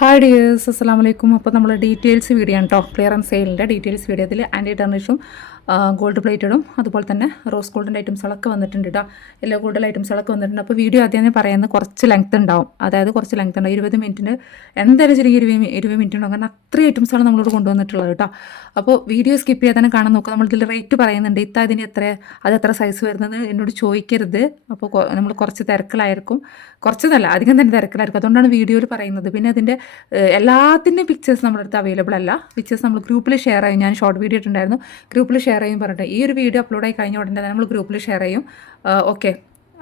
Hi dears, അസ്സലാം വലൈക്കും. അപ്പോൾ നമ്മൾ ഡീറ്റെയിൽസ് വീഡിയോ ആണ് കേട്ടോ, ക്ലിയറൻസ് സെയിലിൻ്റെ ഡീറ്റെയിൽസ് വീഡിയോ. അതിൽ ആൻറ്റി ടർണിഷും ഗോൾഡ് പ്ലേറ്റഡും അതുപോലെ തന്നെ റോസ് ഗോൾഡിൻ്റെ ഐറ്റംസുകളൊക്കെ വന്നിട്ടുണ്ട് കേട്ടോ. യെല്ലോ ഗോൾഡിൽ ഐറ്റംസുകളൊക്കെ വന്നിട്ടുണ്ട്. അപ്പോൾ വീഡിയോ ആദ്യം തന്നെ പറയുന്നത് കുറച്ച് ലെങ്ത് ഉണ്ടാവും, അതായത് കുറച്ച് ലെങ്ത് ഉണ്ടാവും. 20 മിനിറ്റിന് എന്തായാലും ശരി 20 മിനിറ്റ് ഉണ്ടാവും, കാരണം അത്രയും ഐറ്റംസാണ് നമ്മളോട് കൊണ്ടുവന്നിട്ടുള്ളത് കേട്ടോ. അപ്പോൾ വീഡിയോ സ്കിപ്പ് ചെയ്യാൻ തന്നെ കാണാൻ നോക്കുക. നമ്മളിതിൽ റേറ്റ് പറയുന്നുണ്ട്, ഇതിന് അത് എത്ര സൈസ് വരുന്നത് എന്നോട് ചോദിക്കരുത്. അപ്പോൾ നമ്മൾ കുറച്ച് തിരക്കിലായിരിക്കും, കുറച്ചതല്ല അധികം തന്നെ തിരക്കിലായിരിക്കും, അതുകൊണ്ടാണ് വീഡിയോയിൽ പറയുന്നത്. പിന്നെ അതിൻ്റെ എല്ലാത്തിൻ്റെയും പിക്ചേഴ്സ് നമ്മുടെ അടുത്ത് അവൈലബിൾ അല്ല. പിക്ചേഴ്സ് നമ്മൾ ഗ്രൂപ്പിൽ ഷെയർ ചെയ്യും. ഞാൻ ഷോർട്ട് വീഡിയോ ഇട്ടുണ്ടായിരുന്നു, ഗ്രൂപ്പിൽ ഷെയർ ചെയ്യും പറഞ്ഞിട്ട്. ഈ ഒരു വീഡിയോ അപ്ലോഡ് ആയി കഴിഞ്ഞ ഉടനെ നമ്മൾ ഗ്രൂപ്പിൽ ഷെയർ ചെയ്യും. ഓക്കെ,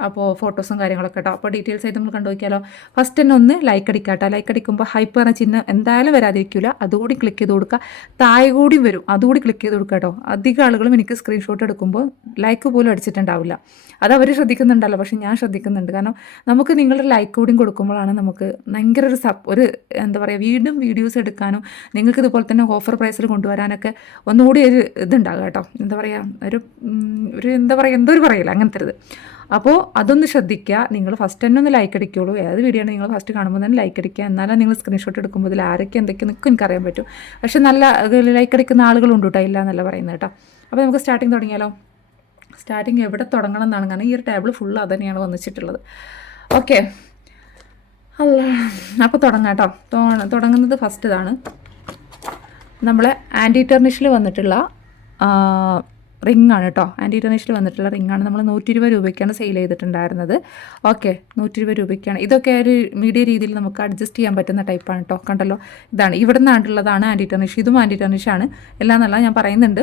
അപ്പോൾ ഫോട്ടോസും കാര്യങ്ങളൊക്കെ കേട്ടോ. അപ്പോൾ ഡീറ്റെയിൽസ് ആയിട്ട് നമ്മൾ കണ്ടു നോക്കിയാലോ. ഫസ്റ്റ് തന്നെ ഒന്ന് ലൈക്ക് അടിക്കുക കേട്ടോ. ലൈക്ക് അടിക്കുമ്പോൾ ഹൈപ്പ് പറഞ്ഞ ചിഹ്നം എന്തായാലും വരാതിരിക്കില്ല, അതുകൂടി ക്ലിക്ക് ചെയ്ത് കൊടുക്കുക. താഴെ കൂടി വരും, അതുകൂടി ക്ലിക്ക് ചെയ്ത് കൊടുക്കുക കേട്ടോ. അധികം ആളുകളും എനിക്ക് സ്ക്രീൻഷോട്ട് എടുക്കുമ്പോൾ ലൈക്ക് പോലും അടിച്ചിട്ടുണ്ടാവില്ല. അത് അവർ ശ്രദ്ധിക്കുന്നുണ്ടല്ലോ, പക്ഷേ ഞാൻ ശ്രദ്ധിക്കുന്നുണ്ട്. കാരണം നമുക്ക് നിങ്ങളുടെ ലൈക്ക് കൂടിയും കൊടുക്കുമ്പോഴാണ് നമുക്ക് ഭയങ്കര ഒരു എന്താ പറയുക, വീണ്ടും വീഡിയോസ് എടുക്കാനും നിങ്ങൾക്ക് ഇതുപോലെ തന്നെ ഓഫർ പ്രൈസിൽ കൊണ്ടുവരാനൊക്കെ ഒന്നുകൂടി ഒരു ഇതുണ്ടാകുക കേട്ടോ. എന്താ പറയുക, ഒരു എന്താ പറയുക, എന്തോ ഒരു പറയില്ല അങ്ങനത്തെ ഇത്. അപ്പോൾ അതൊന്ന് ശ്രദ്ധിക്കുക. നിങ്ങൾ ഫസ്റ്റ് തന്നെ ഒന്ന് ലൈക്ക് അടിക്കുള്ളൂ. ഏത് വീഡിയോ ആണ് നിങ്ങൾ ഫസ്റ്റ് കാണുമ്പോൾ തന്നെ ലൈക്ക് അടിക്കുക. എന്നാലും നിങ്ങൾ സ്ക്രീൻഷോട്ട് എടുക്കുമ്പോൾ ഇതിൽ ആരൊക്കെ എന്തൊക്കെ നിൽക്കും എനിക്കറിയാൻ പറ്റും. പക്ഷേ നല്ല ലൈക്ക് അടിക്കുന്ന ആളുകളുണ്ട് കേട്ടോ, ഇല്ല എന്നല്ല പറയുന്നത് കേട്ടോ. അപ്പോൾ നമുക്ക് സ്റ്റാർട്ടിങ് തുടങ്ങിയാലോ. സ്റ്റാർട്ടിങ് എവിടെ തുടങ്ങണം എന്നാണ്, കാരണം ഈ ഒരു ടേബിൾ ഫുള്ള് അത് തന്നെയാണ് വന്നിട്ടുള്ളത്. ഓക്കെ, അല്ല അപ്പോൾ തുടങ്ങാം കേട്ടോ. തുടങ്ങുന്നത് ഫസ്റ്റ് ഇതാണ്, നമ്മളെ ആൻറ്റി ടെർണിഷിൽ വന്നിട്ടുള്ള റിംഗ് ആണ് കേട്ടോ. ആൻറ്റി ടെർണിഷിൽ വന്നിട്ടുള്ള റിംഗാണ്. നമ്മൾ 120 രൂപയ്ക്കാണ് സെയിൽ ചെയ്തിട്ടുണ്ടായിരുന്നത്. ഓക്കെ, 120 രൂപയ്ക്കാണ്. ഇതൊക്കെ ഒരു മീഡിയം രീതിയിൽ നമുക്ക് അഡ്ജസ്റ്റ് ചെയ്യാൻ പറ്റുന്ന ടൈപ്പാണ് കേട്ടോ. കണ്ടല്ലോ, ഇതാണ് ഇവിടെ നിന്നായിട്ടുള്ളതാണ് ആൻറ്റി ടെർണിഷ്. ഇതും ആൻറ്റി ടെർണിഷാണ്, എല്ലാം എന്നല്ല ഞാൻ പറയുന്നുണ്ട്.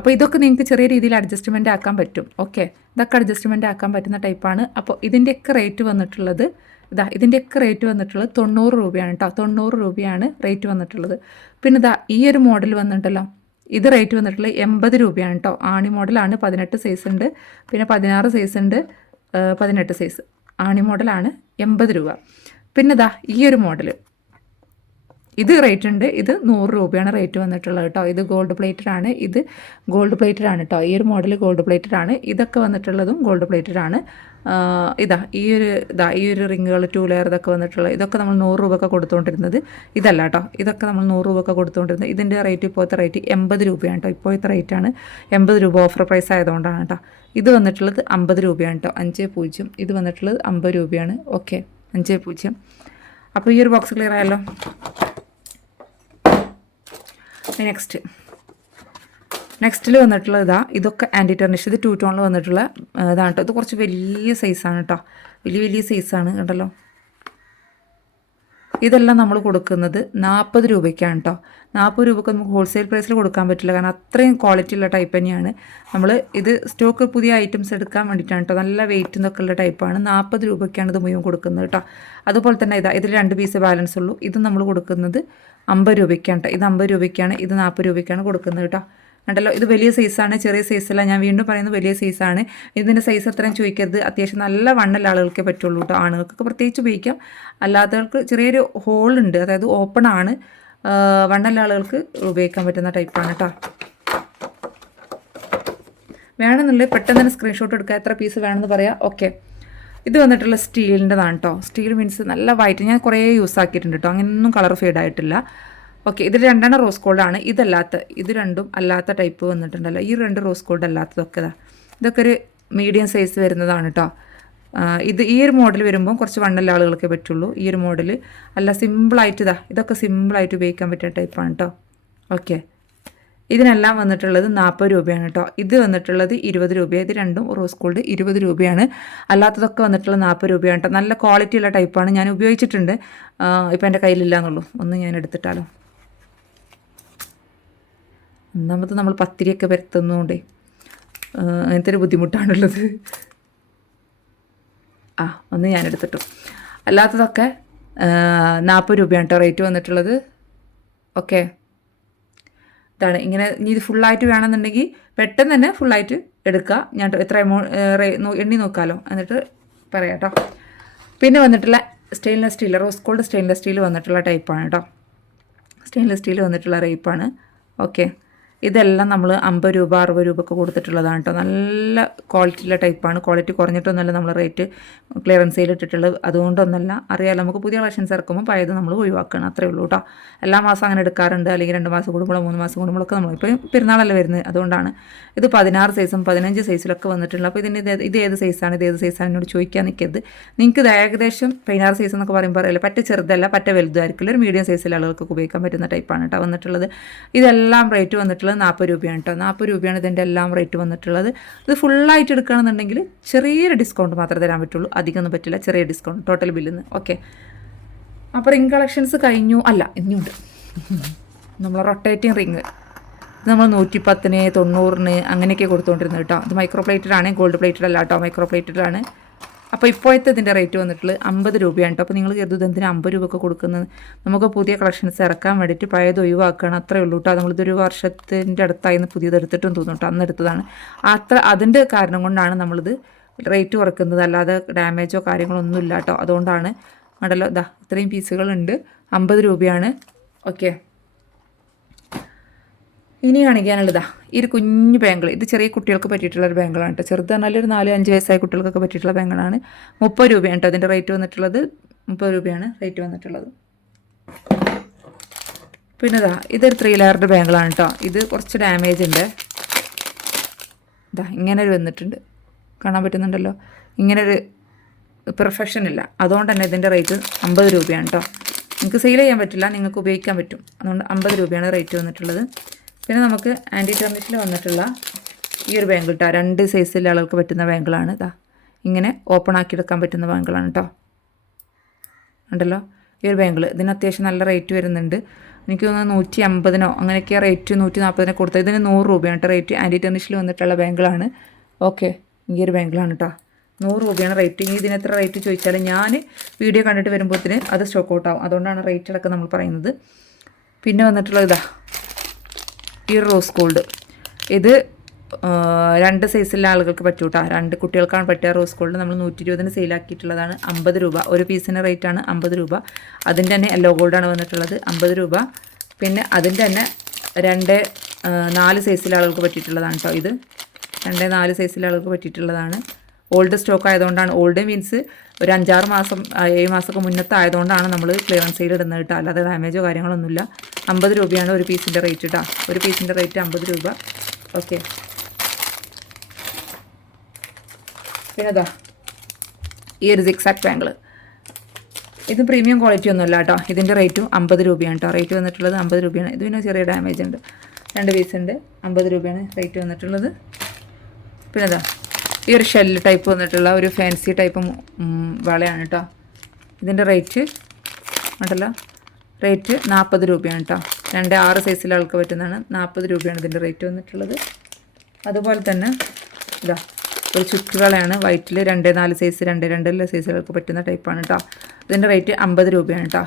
അപ്പോൾ ഇതൊക്കെ നിങ്ങൾക്ക് ചെറിയ രീതിയിൽ അഡ്ജസ്റ്റ്മെൻറ്റ് ആക്കാൻ പറ്റും. ഓക്കെ, ഇതൊക്കെ അഡ്ജസ്റ്റ്മെൻറ്റ് ആക്കാൻ പറ്റുന്ന ടൈപ്പാണ്. അപ്പോൾ ഇതിൻ്റെയൊക്കെ റേറ്റ് വന്നിട്ടുള്ളത് ഇതിൻ്റെയൊക്കെ റേറ്റ് വന്നിട്ടുള്ളത് 90 രൂപയാണ് കേട്ടോ. 90 രൂപയാണ് റേറ്റ് വന്നിട്ടുള്ളത്. പിന്നെ ഈ ഒരു മോഡൽ വന്നിട്ടുണ്ടല്ലോ, ഇത് റേറ്റ് വന്നിട്ടുള്ളത് 80 രൂപയാണ് കേട്ടോ. ആണി മോഡലാണ്, 18 സൈസ് ഉണ്ട്, പിന്നെ 16 സൈസ് ഉണ്ട്, 18 സൈസ്. ആണി മോഡലാണ്, 80 രൂപ. പിന്നെ ഈ ഒരു മോഡൽ, ഇത് റേറ്റ് ഉണ്ട്, ഇത് 100 രൂപയാണ് റേറ്റ് വന്നിട്ടുള്ളത് കേട്ടോ. ഇത് ഗോൾഡ് പ്ലേറ്റഡ് ആണ്, ഇത് ഗോൾഡ് പ്ലേറ്റഡ് ആണ് കേട്ടോ. ഈ ഒരു മോഡൽ ഗോൾഡ് പ്ലേറ്റഡ് ആണ്. ഇതൊക്കെ വന്നിട്ടുള്ളതും ഗോൾഡ് പ്ലേറ്റഡ് ആണ്. ഈ ഒരു റിങ്ങുകൾ 2 ലെയർ ഇതൊക്കെ വന്നിട്ടുള്ളത്, ഇതൊക്കെ നമ്മൾ 100 രൂപയൊക്കെ കൊടുത്തുകൊണ്ടിരുന്നത്. ഇതല്ല കേട്ടോ, ഇതൊക്കെ നമ്മൾ 100 രൂപയൊക്കെ കൊടുത്തുകൊണ്ടിരുന്നത്. ഇതിൻ്റെ റേറ്റ് ഇപ്പോഴത്തെ റേറ്റ് 80 രൂപയാണ് കേട്ടോ. ഇപ്പോഴത്തെ റേറ്റാണ് 80 രൂപ, ഓഫർ പ്രൈസ് ആയതുകൊണ്ടാണ് കേട്ടോ. ഇത് വന്നിട്ടുള്ളത് 50 രൂപയാണ് കേട്ടോ, 50. ഇത് വന്നിട്ടുള്ളത് 50 രൂപയാണ്. ഓക്കെ, 50. അപ്പോൾ ഈ ഒരു ബോക്സ് ക്ലിയർ ആയല്ലോ. നെക്സ്റ്റിൽ വന്നിട്ടുള്ള ഇതൊക്കെ ആൻറ്റി ടെർണിഷ്. ഇത് 2 ടോണിൽ വന്നിട്ടുള്ള ഇതാണ് കേട്ടോ. ഇത് കുറച്ച് വലിയ സൈസാണ് കേട്ടോ, വലിയ സൈസാണ് കണ്ടല്ലോ. ഇതെല്ലാം നമ്മൾ കൊടുക്കുന്നത് 40 രൂപയ്ക്കാണ് കേട്ടോ. 40 രൂപയ്ക്ക് നമുക്ക് ഹോൾസെയിൽ പ്രൈസിൽ കൊടുക്കാൻ പറ്റില്ല, കാരണം അത്രയും ക്വാളിറ്റി ഉള്ള ടൈപ്പ് തന്നെയാണ്. നമ്മൾ ഇത് സ്റ്റോക്ക് പുതിയ ഐറ്റംസ് എടുക്കാൻ വേണ്ടിയിട്ടാണ് കേട്ടോ. നല്ല വെയിറ്റ് എന്നൊക്കെ ഉള്ള ടൈപ്പാണ്. 40 രൂപയ്ക്കാണ് ഇത് മുഴുവൻ കൊടുക്കുന്നത് കേട്ടോ. അതുപോലെ തന്നെ ഇതിൽ 2 പീസ് ബാലൻസ് ഉള്ളൂ. ഇത് നമ്മൾ കൊടുക്കുന്നത് 50 രൂപയ്ക്കാണ് കേട്ടോ. ഇത് 50 രൂപയ്ക്കാണ്, ഇത് 40 രൂപയ്ക്കാണ് കൊടുക്കുന്നത് കേട്ടോ. കണ്ടല്ലോ, ഇത് വലിയ സൈസാണ്, ചെറിയ സൈസല്ല. ഞാൻ വീണ്ടും പറയുന്നത് വലിയ സൈസാണ്. ഇതിൻ്റെ സൈസ് അത്രയും ചോദിക്കരുത്. അത്യാവശ്യം നല്ല വണ്ണുള്ള ആളുകൾക്കേ പറ്റുള്ളൂ കേട്ടോ. ആണുങ്ങൾക്കൊക്കെ പ്രത്യേകിച്ച് ഉപയോഗിക്കാം, അല്ലാത്തവർക്ക് ചെറിയൊരു ഹോളുണ്ട്, അതായത് ഓപ്പൺ ആണ്. വണ്ണുള്ള ആളുകൾക്ക് ഉപയോഗിക്കാൻ പറ്റുന്ന ടൈപ്പാണ് കേട്ടോ. വേണമെന്നുള്ളത് പെട്ടെന്ന് തന്നെ സ്ക്രീൻഷോട്ട് എടുക്കുക, എത്ര പീസ് വേണമെന്ന് പറയാം. ഓക്കെ, ഇത് വന്നിട്ടുള്ള സ്റ്റീലിൻ്റെതാണ് കേട്ടോ. സ്റ്റീൽ മീൻസ് നല്ല വൈറ്റ്, ഞാൻ കുറേ യൂസ് ആക്കിയിട്ടുണ്ട് കേട്ടോ. അങ്ങനെയൊന്നും കളർ ഫെയ്ഡ് ആയിട്ടില്ല. ഓക്കെ, ഇതിൽ 2 റോസ് ഗോൾഡാണ്. ഇത് 2 അല്ലാത്ത ടൈപ്പ് വന്നിട്ടുണ്ടല്ലോ. ഈ 2 റോസ് ഗോൾഡ് അല്ലാത്തതൊക്കെ ഇതൊക്കെ ഒരു മീഡിയം സൈസ് വരുന്നതാണ് കേട്ടോ. ഈ ഒരു മോഡൽ വരുമ്പോൾ കുറച്ച് വണ്ണുള്ള ആളുകൾക്കേ പറ്റുള്ളൂ. ഈ ഒരു മോഡൽ അല്ല, സിമ്പിളായിട്ട് ഇതൊക്കെ സിമ്പിളായിട്ട് ഉപയോഗിക്കാൻ പറ്റിയ ടൈപ്പാണ് കേട്ടോ. ഓക്കെ, ഇതിനെല്ലാം വന്നിട്ടുള്ളത് 40 രൂപയാണ് കേട്ടോ. ഇത് വന്നിട്ടുള്ളത് 20 രൂപയാണ്. ഇത് 2 റോസ് ഗോൾഡ് 20 രൂപയാണ്. അല്ലാത്തതൊക്കെ വന്നിട്ടുള്ളത് 40 രൂപയാണ് കേട്ടോ. നല്ല ക്വാളിറ്റി ഉള്ള ടൈപ്പാണ്, ഞാൻ ഉപയോഗിച്ചിട്ടുണ്ട്. ഇപ്പം എൻ്റെ കയ്യിലില്ല എന്നുള്ളൂ. ഒന്ന് ഞാൻ എടുത്തിട്ടാലോ. ഒന്നാമത് നമ്മൾ പത്തിരിയൊക്കെ പരത്തുന്നതുകൊണ്ടേ അങ്ങനത്തെ ഒരു ബുദ്ധിമുട്ടാണുള്ളത്. ഒന്ന് ഞാൻ എടുത്തിട്ടു. അല്ലാത്തതൊക്കെ 40 രൂപയാണ് കേട്ടോ റേറ്റ് വന്നിട്ടുള്ളത്. ഓക്കെ, ഇതാണ് ഇങ്ങനെ. ഇനി ഇത് ഫുള്ളായിട്ട് വേണമെന്നുണ്ടെങ്കിൽ പെട്ടെന്ന് തന്നെ ഫുള്ളായിട്ട് എടുക്കുക. ഞാൻ എത്ര എണ്ണി നോക്കാമല്ലോ, എന്നിട്ട് പറയാം കേട്ടോ. പിന്നെ വന്നിട്ടുള്ള stainless steel, rose gold stainless steel വന്നിട്ടുള്ള ടൈപ്പാണ് കേട്ടോ. സ്റ്റെയിൻലെസ് സ്റ്റീൽ വന്നിട്ടുള്ള ടൈപ്പാണ്. ഓക്കെ, ഇതെല്ലാം നമ്മൾ 50 രൂപ 60 രൂപയ്ക്ക് കൊടുത്തിട്ടുള്ളതാണ് കേട്ടോ. നല്ല ക്വാളിറ്റിയുള്ള ടൈപ്പാണ്. ക്വാളിറ്റി കുറഞ്ഞിട്ടൊന്നുമല്ല നമ്മൾ റേറ്റ് ക്ലിയറൻസ് സെയിൽ ഇട്ടിട്ടുള്ളത്. അതുകൊണ്ടൊന്നല്ല, അറിയാമല്ലോ നമുക്ക് പുതിയ കളക്ഷൻസ് ഇറക്കുമ്പോൾ പഴയത് നമ്മൾ ഒഴിവാക്കണം, അത്രേ ഉള്ളൂ കേട്ടോ. എല്ലാ മാസം അങ്ങനെ എടുക്കാറുണ്ട്, അല്ലെങ്കിൽ 2 മാസം കൂടുമ്പോഴോ 3 മാസം കൂടുമ്പോഴൊക്കെ നമ്മൾ ഇപ്പോൾ പെരുന്നാളല്ല വരുന്നത്, അതുകൊണ്ടാണ്. ഇത് 16 സൈസും 15 സൈസിലൊക്കെ വന്നിട്ടുള്ളത്. അപ്പോൾ ഇത് ഏത് സൈസാണ് എന്നോട് ചോദിക്കാൻ നിൽക്കരുത്. നിങ്ങൾക്ക് ഇത് ഏകദേശം 16 സൈസ് എന്നൊക്കെ പറയുമ്പോൾ അറിയില്ല, പറ്റ ചെറുതല്ല പറ്റ വലുതായിരിക്കില്ല, ഒരു മീഡിയം സൈസിൽ ആളുകൾക്ക് ഉപയോഗിക്കാൻ പറ്റുന്ന ടൈപ്പാണ് കേട്ടോ വന്നിട്ടുള്ളത്. ഇതെല്ലാം റേറ്റ് വന്നിട്ടുള്ളത് 40 രൂപയാണ് കേട്ടോ. 40 രൂപയാണ് ഇതിൻ്റെ എല്ലാം റേറ്റ് വന്നിട്ടുള്ളത്. ഇത് ഫുള്ളായിട്ട് എടുക്കുകയാണെന്നുണ്ടെങ്കിൽ ചെറിയൊരു ഡിസ്കൗണ്ട് മാത്രമേ തരാൻ പറ്റുള്ളൂ, അധികമൊന്നും പറ്റില്ല, ചെറിയ ഡിസ്കൗണ്ട് ടോട്ടൽ ബില്ലിൽ നിന്ന്. ഓക്കെ, അപ്പോൾ റിംഗ് കളക്ഷൻസ് കഴിഞ്ഞു. അല്ല, ഇനിയുണ്ട് നമ്മൾ റൊട്ടേറ്റിംഗ് റിങ്. ഇത് നമ്മൾ 110-ന് 90-ന് അങ്ങനെയൊക്കെ കൊടുത്തുകൊണ്ടിരുന്നത് കേട്ടോ. ഇത് മൈക്രോ പ്ലേറ്റഡാണ്, ഗോൾഡ് പ്ലേറ്റഡ് അല്ല കേട്ടോ, മൈക്രോ പ്ലേറ്റഡാണ്. അപ്പോൾ ഇപ്പോഴത്തെ ഇതിൻ്റെ റേറ്റ് വന്നിട്ടുള്ളത് 50 രൂപയാണ് കേട്ടോ. അപ്പോൾ നിങ്ങൾ കരുതുന്നത് എന്തിനാ 50 രൂപയ്ക്ക് കൊടുക്കുന്നത്? നമുക്ക് പുതിയ കളക്ഷൻസ് ഇറക്കാൻ വേണ്ടിയിട്ട് പഴയത് ഒഴിവാക്കുകയാണ്, അത്രേ ഉള്ളൂ കേട്ടോ. നമ്മളിതൊരു വർഷത്തിൻ്റെ അടുത്തായിരുന്നു പുതിയത് എടുത്തിട്ടും തോന്നുന്നു കേട്ടോ, അന്ന് എടുത്തതാണ്. അതിൻ്റെ കാരണം കൊണ്ടാണ് നമ്മളിത് റേറ്റ് കുറക്കുന്നത്, അല്ലാതെ ഡാമേജോ കാര്യങ്ങളോ ഒന്നും ഇല്ല കേട്ടോ. അതുകൊണ്ടാണ്. കണ്ടല്ലോ, ഇതാ ഇത്രയും പീസുകളുണ്ട്, 50 രൂപയാണ്. ഓക്കെ, ഇനി കാണിക്കാനുള്ളതാ ഈ ഒരു കുഞ്ഞു ബാങ്കിൾ. ഇത് ചെറിയ കുട്ടികൾക്ക് പറ്റിയിട്ടുള്ളൊരു ബാങ്കിളാണ് കേട്ടോ. ചെറുത് പറഞ്ഞാൽ ഒരു 4-5 വയസ്സായ കുട്ടികൾക്കൊക്കെ പറ്റിയിട്ടുള്ള ബാങ്കിളാണ്. 30 രൂപയാണ് കേട്ടോ അതിൻ്റെ റേറ്റ് വന്നിട്ടുള്ളത്. 30 രൂപയാണ് റേറ്റ് വന്നിട്ടുള്ളത്. പിന്നെ ഇതൊരു 3 ലെയറുടെ ബാങ്കിളാണ് കേട്ടോ. ഇത് കുറച്ച് ഡാമേജ് ഉണ്ട്. ഇങ്ങനെ ഒരു വന്നിട്ടുണ്ട്, കാണാൻ പറ്റുന്നുണ്ടല്ലോ. ഇങ്ങനൊരു പെർഫെക്ഷൻ ഇല്ല, അതുകൊണ്ട് തന്നെ ഇതിൻ്റെ റേറ്റ് 50 രൂപയാണ് കേട്ടോ. നിങ്ങൾക്ക് സെയിൽ ചെയ്യാൻ പറ്റില്ല, നിങ്ങൾക്ക് ഉപയോഗിക്കാൻ പറ്റും, അതുകൊണ്ട് 50 രൂപയാണ് റേറ്റ് വന്നിട്ടുള്ളത്. പിന്നെ നമുക്ക് ആൻറ്റി ടെർണിഷിൽ വന്നിട്ടുള്ള ഈ ഒരു ബാങ്കിൾ കേട്ടോ, 2 സൈസിലെ ആളുകൾക്ക് പറ്റുന്ന ബാങ്കിളാണ്. ഇങ്ങനെ ഓപ്പൺ ആക്കി എടുക്കാൻ പറ്റുന്ന ബാങ്കിളാണ് കേട്ടോ. ഉണ്ടല്ലോ ഈ ഒരു ബാങ്കിൾ. ഇതിന് അത്യാവശ്യം നല്ല റേറ്റ് വരുന്നുണ്ട്. എനിക്ക് തോന്നുന്നു 150-നോ അങ്ങനെയൊക്കെ റേറ്റ്, 140-നോ കൊടുത്തത്. ഇതിന് 100 രൂപയാണ് കേട്ടോ റേറ്റ്. ആൻറ്റി ടെർണിഷിൽ വന്നിട്ടുള്ള ബാങ്കിളാണ്. ഓക്കെ, ഈ ഒരു ബാങ്കിളാണ് കേട്ടോ. 100 രൂപയാണ് റേറ്റ്. ഇനി ഇതിന് എത്ര റേറ്റ് ചോദിച്ചാൽ ഞാൻ വീഡിയോ കണ്ടിട്ട് വരുമ്പോഴത്തേന് അത് സ്റ്റോക്ക് ഔട്ട് ആവും, അതുകൊണ്ടാണ് റേറ്റ് അടക്കം നമ്മൾ പറയുന്നത്. പിന്നെ വന്നിട്ടുള്ളത് ഈ റോസ് ഗോൾഡ്. ഇത് 2 സൈസിലെ ആളുകൾക്ക് പറ്റൂ കേട്ടോ. 2 കുട്ടികൾക്കാണ് പറ്റുക. റോസ് ഗോൾഡ് നമ്മൾ 120-ന് സെയിലാക്കിയിട്ടുള്ളതാണ്. 50 രൂപ ഒരു പീസിൻ്റെ റേറ്റാണ് 50 രൂപ. അതിൻ്റെ തന്നെ യെല്ലോ ഗോൾഡാണ് വന്നിട്ടുള്ളത്, 50 രൂപ. പിന്നെ അതിൻ്റെ തന്നെ 2-4 സൈസിലെ ആളുകൾക്ക് പറ്റിയിട്ടുള്ളതാണ് കേട്ടോ. ഇത് 2-4 സൈസിലെ ആളുകൾക്ക് പറ്റിയിട്ടുള്ളതാണ്. ഓൾഡ് സ്റ്റോക്ക് ആയതുകൊണ്ടാണ്. ഓൾഡ് മീൻസ് ഒരു 5-6 മാസം 7 മാസമൊക്കെ മുന്നത്തെ ആയതുകൊണ്ടാണ് നമ്മൾ ക്ലിയറൻസ് സെയിൽ ഇടുന്നത് കേട്ടോ, അല്ലാതെ ഡാമേജോ കാര്യങ്ങളൊന്നുമില്ല. 50 രൂപയാണ് ഒരു പീസിൻ്റെ റേറ്റ് കേട്ടോ. ഒരു പീസിൻ്റെ റേറ്റ് 50 രൂപ. ഓക്കെ, പിന്നെ ഈ ഒരു സിക്സാക് ബാങ്കിൾ. ഇത് പ്രീമിയം ക്വാളിറ്റി ഒന്നുമല്ല കേട്ടോ. ഇതിൻ്റെ റേറ്റും 50 രൂപയാണ് കേട്ടോ. റേറ്റ് വന്നിട്ടുള്ളത് 50 രൂപയാണ്. ഇത് പിന്നെ ചെറിയ ഡാമേജ് ഉണ്ട്, 2 പീസ് ഉണ്ട്. 50 രൂപയാണ് റേറ്റ് വന്നിട്ടുള്ളത്. പിന്നെ ഈ ഒരു ഷെല്ല് ടൈപ്പ് വന്നിട്ടുള്ള ഒരു ഫാൻസി ടൈപ്പ് വളയാണ് കേട്ടോ. ഇതിൻ്റെ റേറ്റ് ഉണ്ടല്ലോ, റേറ്റ് 40 രൂപയാണ് കേട്ടോ. 2-6 സൈസിലെ ആൾക്ക് പറ്റുന്നതാണ്. 40 രൂപയാണ് ഇതിൻ്റെ റേറ്റ് വന്നിട്ടുള്ളത്. അതുപോലെ തന്നെ ഒരു ചുറ്റുകളാണ് വൈറ്റിൽ 2-4 സൈസ്, 2-2 സൈസുകൾക്ക് പറ്റുന്ന ടൈപ്പാണ് കേട്ടോ. ഇതിൻ്റെ റേറ്റ് 50 രൂപയാണ് കേട്ടോ.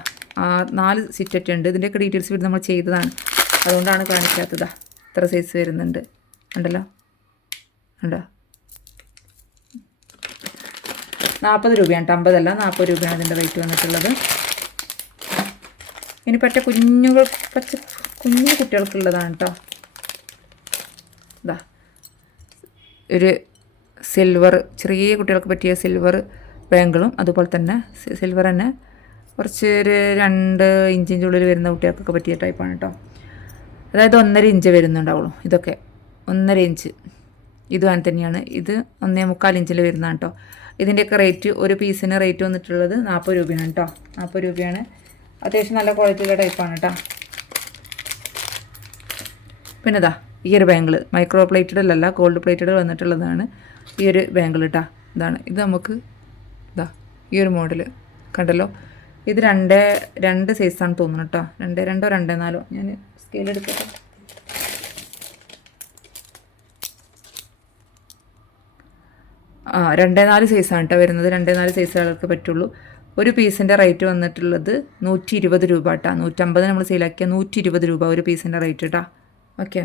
4 സിറ്ററ്റ് ഉണ്ട്. ഇതിൻ്റെയൊക്കെ ഡീറ്റെയിൽസ് വീട് നമ്മൾ ചെയ്തതാണ്, അതുകൊണ്ടാണ് കാണിക്കാത്തത്. ഇത്ര സൈസ് വരുന്നുണ്ട് ഉണ്ടല്ലോ, ഉണ്ടോ. 40 രൂപയാണ് കേട്ടോ, 50 അല്ല 40 രൂപയാണ് ഇതിൻ്റെ റേറ്റ് വന്നിട്ടുള്ളത്. ഇനി കുഞ്ഞു കുട്ടികൾക്കുള്ളതാണ് കേട്ടോ. ഒരു സിൽവർ, ചെറിയ കുട്ടികൾക്ക് പറ്റിയ സിൽവർ ബാങ്കിളും, അതുപോലെ തന്നെ സിൽവർ തന്നെ കുറച്ച് ഒരു 2 ഇഞ്ചിൻ്റെ ഉള്ളിൽ വരുന്ന കുട്ടികൾക്കൊക്കെ പറ്റിയ ടൈപ്പാണ് കേട്ടോ. അതായത് 1.5 ഇഞ്ച് വരുന്നുണ്ടാവുള്ളൂ. ഇതൊക്കെ 1.5 ഇഞ്ച്. ഇതും അങ്ങനെ തന്നെയാണ്. ഇത് 1.25 ഇഞ്ചിൽ വരുന്നതാണ് കേട്ടോ. ഇതിൻ്റെയൊക്കെ റേറ്റ് ഒരു പീസിന് റേറ്റ് വന്നിട്ടുള്ളത് 40 രൂപയാണ് കേട്ടോ. 40 രൂപയാണ്. അത്യാവശ്യം നല്ല ക്വാളിറ്റിയുള്ള ടൈപ്പാണ് കേട്ടോ. പിന്നെ ഈ ഒരു ബാങ്കിൾ മൈക്രോ പ്ലേറ്റഡിലല്ല, ഗോൾഡ് പ്ലേറ്റഡ് വന്നിട്ടുള്ളതാണ് ഈ ഒരു ബാങ്കിൾ കേട്ടോ. ഇത് നമുക്ക് ഈ ഒരു മോഡൽ കണ്ടല്ലോ. ഇത് 2 സൈസാണ് തോന്നുന്നു കേട്ടോ. 2-2 2-4. ഞാൻ സ്കെയിൽ എടുക്കട്ടെ. ആ 2-4 സൈസാണ് കേട്ടോ വരുന്നത്. 2-4 സൈസ് ആൾക്ക് പറ്റുള്ളൂ. ഒരു പീസിൻ്റെ റേറ്റ് വന്നിട്ടുള്ളത് 120 രൂപ കേട്ടോ. 150 നമ്മൾ സെയിലാക്കിയ 120 രൂപ ഒരു പീസിൻ്റെ റേറ്റ് കേട്ടോ. ഓക്കെ,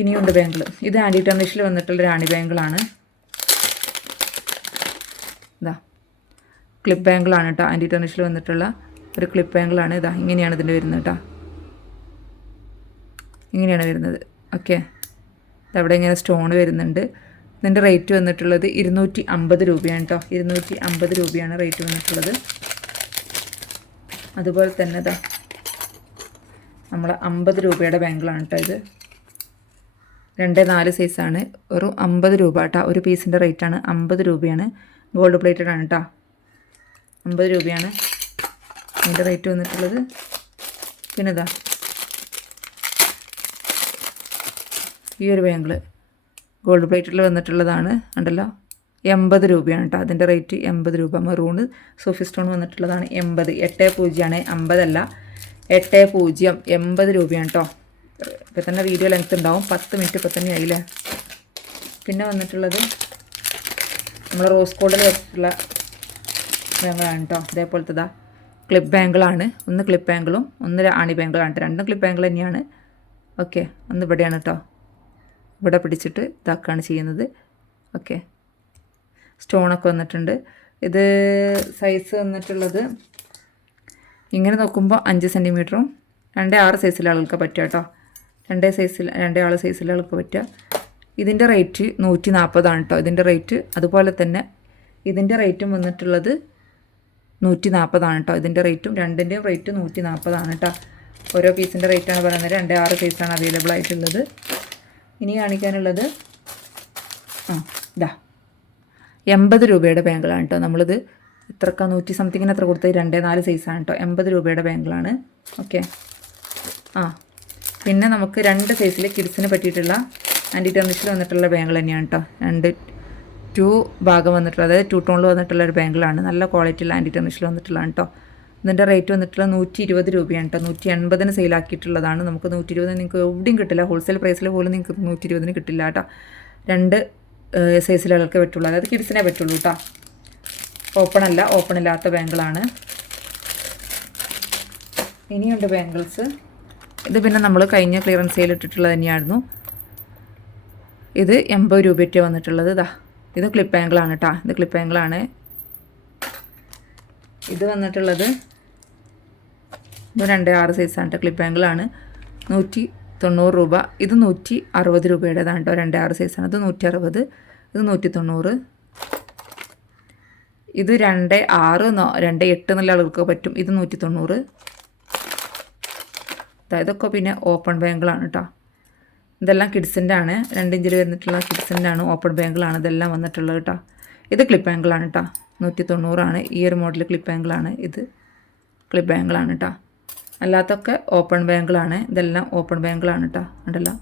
ഇനിയുണ്ട് ബാങ്കിൾ. ഇത് ആൻറ്റി ടെർണിഷിൽ വന്നിട്ടുള്ള റാണി ബാങ്കിളാണ്. ക്ലിപ്പ് ബാങ്കിളാണ് കേട്ടോ. ആൻറ്റി ടെർണിഷിൽ വന്നിട്ടുള്ള ഒരു ക്ലിപ്പ് ബാങ്കിളാണ്. ഇങ്ങനെയാണ് ഇതിൻ്റെ വരുന്നത് കേട്ടോ. ഇങ്ങനെയാണ് വരുന്നത്. ഓക്കെ, ഇതവിടെ ഇങ്ങനെ സ്റ്റോൺ വരുന്നുണ്ട്. ഇതിൻ്റെ റേറ്റ് വന്നിട്ടുള്ളത് 250 രൂപയാണ് കേട്ടോ. 250 രൂപയാണ് റേറ്റ് വന്നിട്ടുള്ളത്. അതുപോലെ തന്നെ ഇതാ നമ്മൾ 50 രൂപയുടെ ബാങ്കിളാണ് കേട്ടോ ഇത്. 2-4 സൈസാണ്. ഒരു 50 രൂപ കേട്ടോ. ഒരു പീസിൻ്റെ റേറ്റാണ് 50 രൂപയാണ്. ഗോൾഡ് പ്ലേറ്റഡ് ആണ് കേട്ടോ. 50 രൂപയാണ് ഇതിൻ്റെ റേറ്റ് വന്നിട്ടുള്ളത്. പിന്നെ ഇതാ ഈ ഒരു ബാങ്കിൾ ഗോൾഡ് പ്ലേറ്റിൽ വന്നിട്ടുള്ളതാണ്. ഉണ്ടല്ലോ, 80 രൂപയാണ് കേട്ടോ. അതിൻ്റെ റേറ്റ് 80 രൂപ. മെറൂണ് സോഫി സ്റ്റോൺ വന്നിട്ടുള്ളതാണ്. 80 80 ആണ്, 50 അല്ല. 80 80 രൂപയാണ് കേട്ടോ. ഇപ്പം തന്നെ വീഡിയോ ലെങ്ത് ഉണ്ടാവും. 10 മിനിറ്റ് ഇപ്പം തന്നെ ആയില്ലേ. പിന്നെ വന്നിട്ടുള്ളത് നമ്മൾ റോസ് ഗോൾഡിൽ വെച്ചിട്ടുള്ള ബാങ്കിളാണ് കേട്ടോ. ഇതേപോലത്തെ ക്ലിപ്പ് ബാങ്കിളാണ്. ഒന്ന് ക്ലിപ്പ് ബാങ്കിളും ഒന്ന് ആണി ബാങ്കിളാണ്. രണ്ടും ക്ലിപ്പ് ബാങ്കിൾ തന്നെയാണ്. ഓക്കെ, ഒന്ന് ഇവിടെയാണ് കേട്ടോ. ഇവിടെ പിടിച്ചിട്ട് ഇതാക്കുകയാണ് ചെയ്യുന്നത്. ഓക്കെ, സ്റ്റോണൊക്കെ വന്നിട്ടുണ്ട്. ഇത് സൈസ് വന്നിട്ടുള്ളത് ഇങ്ങനെ നോക്കുമ്പോൾ 5 സെൻറ്റിമീറ്ററും 2-6 സൈസിലെ ആളുകൾക്ക് പറ്റുക കേട്ടോ. 2-6 സൈസിലെ ആൾക്ക് പറ്റുക. ഇതിൻ്റെ റേറ്റ് 140 ആണ് കേട്ടോ. ഇതിൻ്റെ റേറ്റ് അതുപോലെ തന്നെ ഇതിൻ്റെ റേറ്റും വന്നിട്ടുള്ളത് 140 ആണ് കേട്ടോ. ഇതിൻ്റെ റേറ്റും രണ്ടിൻ്റെയും റേറ്റ് 140 ആണ് കേട്ടോ. ഓരോ പീസിൻ്റെ റേറ്റാണ് പറയുന്നത്. 2-6 സൈസാണ് അവൈലബിൾ ആയിട്ടുള്ളത്. ഇനി കാണിക്കാനുള്ളത് ഇതാ 80 രൂപയുടെ ബാങ്കിളാണ് കേട്ടോ. നമ്മളിത് ഇത്രക്ക 100 സംതിങ്ങിന് എത്ര കൊടുത്തത്? 2-4 സൈസാണ് കേട്ടോ. 80 രൂപയുടെ ബാങ്കിളാണ്. ഓക്കെ, പിന്നെ നമുക്ക് 2 സൈസിൽ കിഡ്സിന് പറ്റിയിട്ടുള്ള ആൻറ്റി ടെർണിഷിൽ വന്നിട്ടുള്ള ബാങ്കിൾ തന്നെയാണ് കേട്ടോ. 2 ഭാഗം വന്നിട്ടുള്ള, അതായത് 2 ടോണിൽ വന്നിട്ടുള്ള ഒരു ബാങ്കിളാണ്. നല്ല ക്വാളിറ്റിയുള്ള ആൻറ്റി ടെർണിഷിൽ വന്നിട്ടുള്ളതാണ് കേട്ടോ. ഇതിൻ്റെ റേറ്റ് വന്നിട്ടുള്ള 120 രൂപയാണ് കേട്ടോ. 180 സെയിലാക്കിയിട്ടുള്ളതാണ്. നമുക്ക് 120 നിങ്ങൾക്ക് എവിടെയും കിട്ടില്ല. ഹോൾസെയിൽ പ്രൈസിൽ പോലും നിങ്ങൾക്ക് 120 കിട്ടില്ല കേട്ടോ. 2 സൈസിലെ ആൾക്ക് പറ്റുള്ളൂ, അതായത് കിഡ്സിനെ പറ്റുള്ളൂ കേട്ടോ. ഓപ്പൺ അല്ല, ഓപ്പൺ ഇല്ലാത്ത ബാങ്കിളാണ്. ഇനിയുണ്ട് ബാങ്കിൾസ്. ഇത് പിന്നെ നമ്മൾ കഴിഞ്ഞ ക്ലിയറൻസ് സെയിൽ ഇട്ടിട്ടുള്ളത് തന്നെയായിരുന്നു. ഇത് 80 രൂപയ്ക്ക് വന്നിട്ടുള്ളത്. ഇത് ക്ലിപ്പ് ബാങ്കിളാണ് കേട്ടോ. ഇത് ക്ലിപ്പ് ബാങ്കിളാണ്. ഇത് വന്നിട്ടുള്ളത് 2-6 സൈസാണ് കേട്ടോ. ക്ലിപ്പ് ബാങ്കിളാണ്. 190 രൂപ. ഇത് 160 രൂപയുടേതാണ് കേട്ടോ. 2-6 സൈസാണ്. ഇത് 160. ഇത് 190. ഇത് 2-6 2-8 എന്നുള്ള ആളുകൾക്ക് പറ്റും. ഇത് 190. ഇതൊക്കെ പിന്നെ ഓപ്പൺ ബാങ്കിളാണ് കേട്ടോ. ഇതെല്ലാം കിഡ്സിൻ്റെ ആണ്. 2 ഇഞ്ചിൽ വന്നിട്ടുള്ള കിഡ്സിൻ്റെ ആണ്. ഓപ്പൺ ബാങ്കിളാണ് ഇതെല്ലാം വന്നിട്ടുള്ളത് കേട്ടോ. ഇത് ക്ലിപ്പ് ബാങ്കിളാണ് കേട്ടോ. 190 ആണ്. ഈ ഒരു മോഡൽ ക്ലിപ്പ് ബാങ്കിളാണ്. ഇത് ക്ലിപ്പ് ബാങ്കിളാണ് കേട്ടോ. അല്ലാത്തൊക്കെ ഓപ്പൺ ബാങ്കിളാണ്. ഇതെല്ലാം ഓപ്പൺ ബാങ്കിളാണ് കേട്ടോ. ഉണ്ടല്ലോ.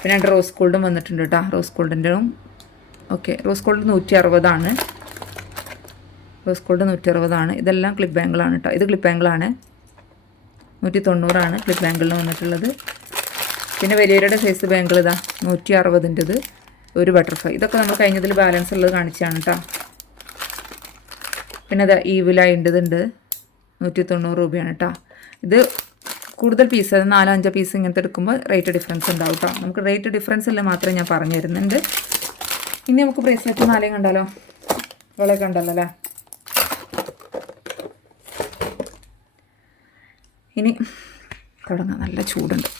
പിന്നെ 2 റോസ് ഗോൾഡും വന്നിട്ടുണ്ട് കേട്ടോ. റോസ് ഗോൾഡിൻ്റെയും ഓക്കെ. റോസ് ഗോൾഡ് 160 ആണ്. റോസ് ഗോൾഡ് 160 ആണ്. ഇതെല്ലാം ക്ലിപ്പ് ബാങ്കിളാണ് കേട്ടോ. ഇത് ക്ലിപ്പ് ബാങ്കിളാണ്. 190 ആണ് ക്ലിപ്പ് ബാങ്കിളിന് വന്നിട്ടുള്ളത്. പിന്നെ വലിയവരുടെ സൈസ് ബാങ്കിൾ 160ൻ്റെത്. ഒരു ബട്ടർഫ്ലൈ. ഇതൊക്കെ നമ്മൾ കഴിഞ്ഞതിൽ ബാലൻസ് ഉള്ളത് കാണിച്ചാണ് കേട്ടോ. പിന്നെ ഈവിലായിൻ്റെതുണ്ട്. 190 രൂപയാണ് കേട്ടോ. ഇത് കൂടുതൽ പീസ്, അത് 4-5 പീസ് ഇങ്ങനത്തെ എടുക്കുമ്പോൾ റേറ്റ് ഡിഫറൻസ് ഉണ്ടാവും കേട്ടോ. നമുക്ക് റേറ്റ് ഡിഫറൻസ് ഇല്ല മാത്രമേ ഞാൻ പറഞ്ഞു തരുന്നുണ്ട്. ഇനി നമുക്ക് ബ്രേസ്ലെറ്റ് 4 കണ്ടാലോ? വള കണ്ടല്ലോ അല്ലേ? ഇനി തുടങ്ങാം. നല്ല ചൂടുണ്ട്.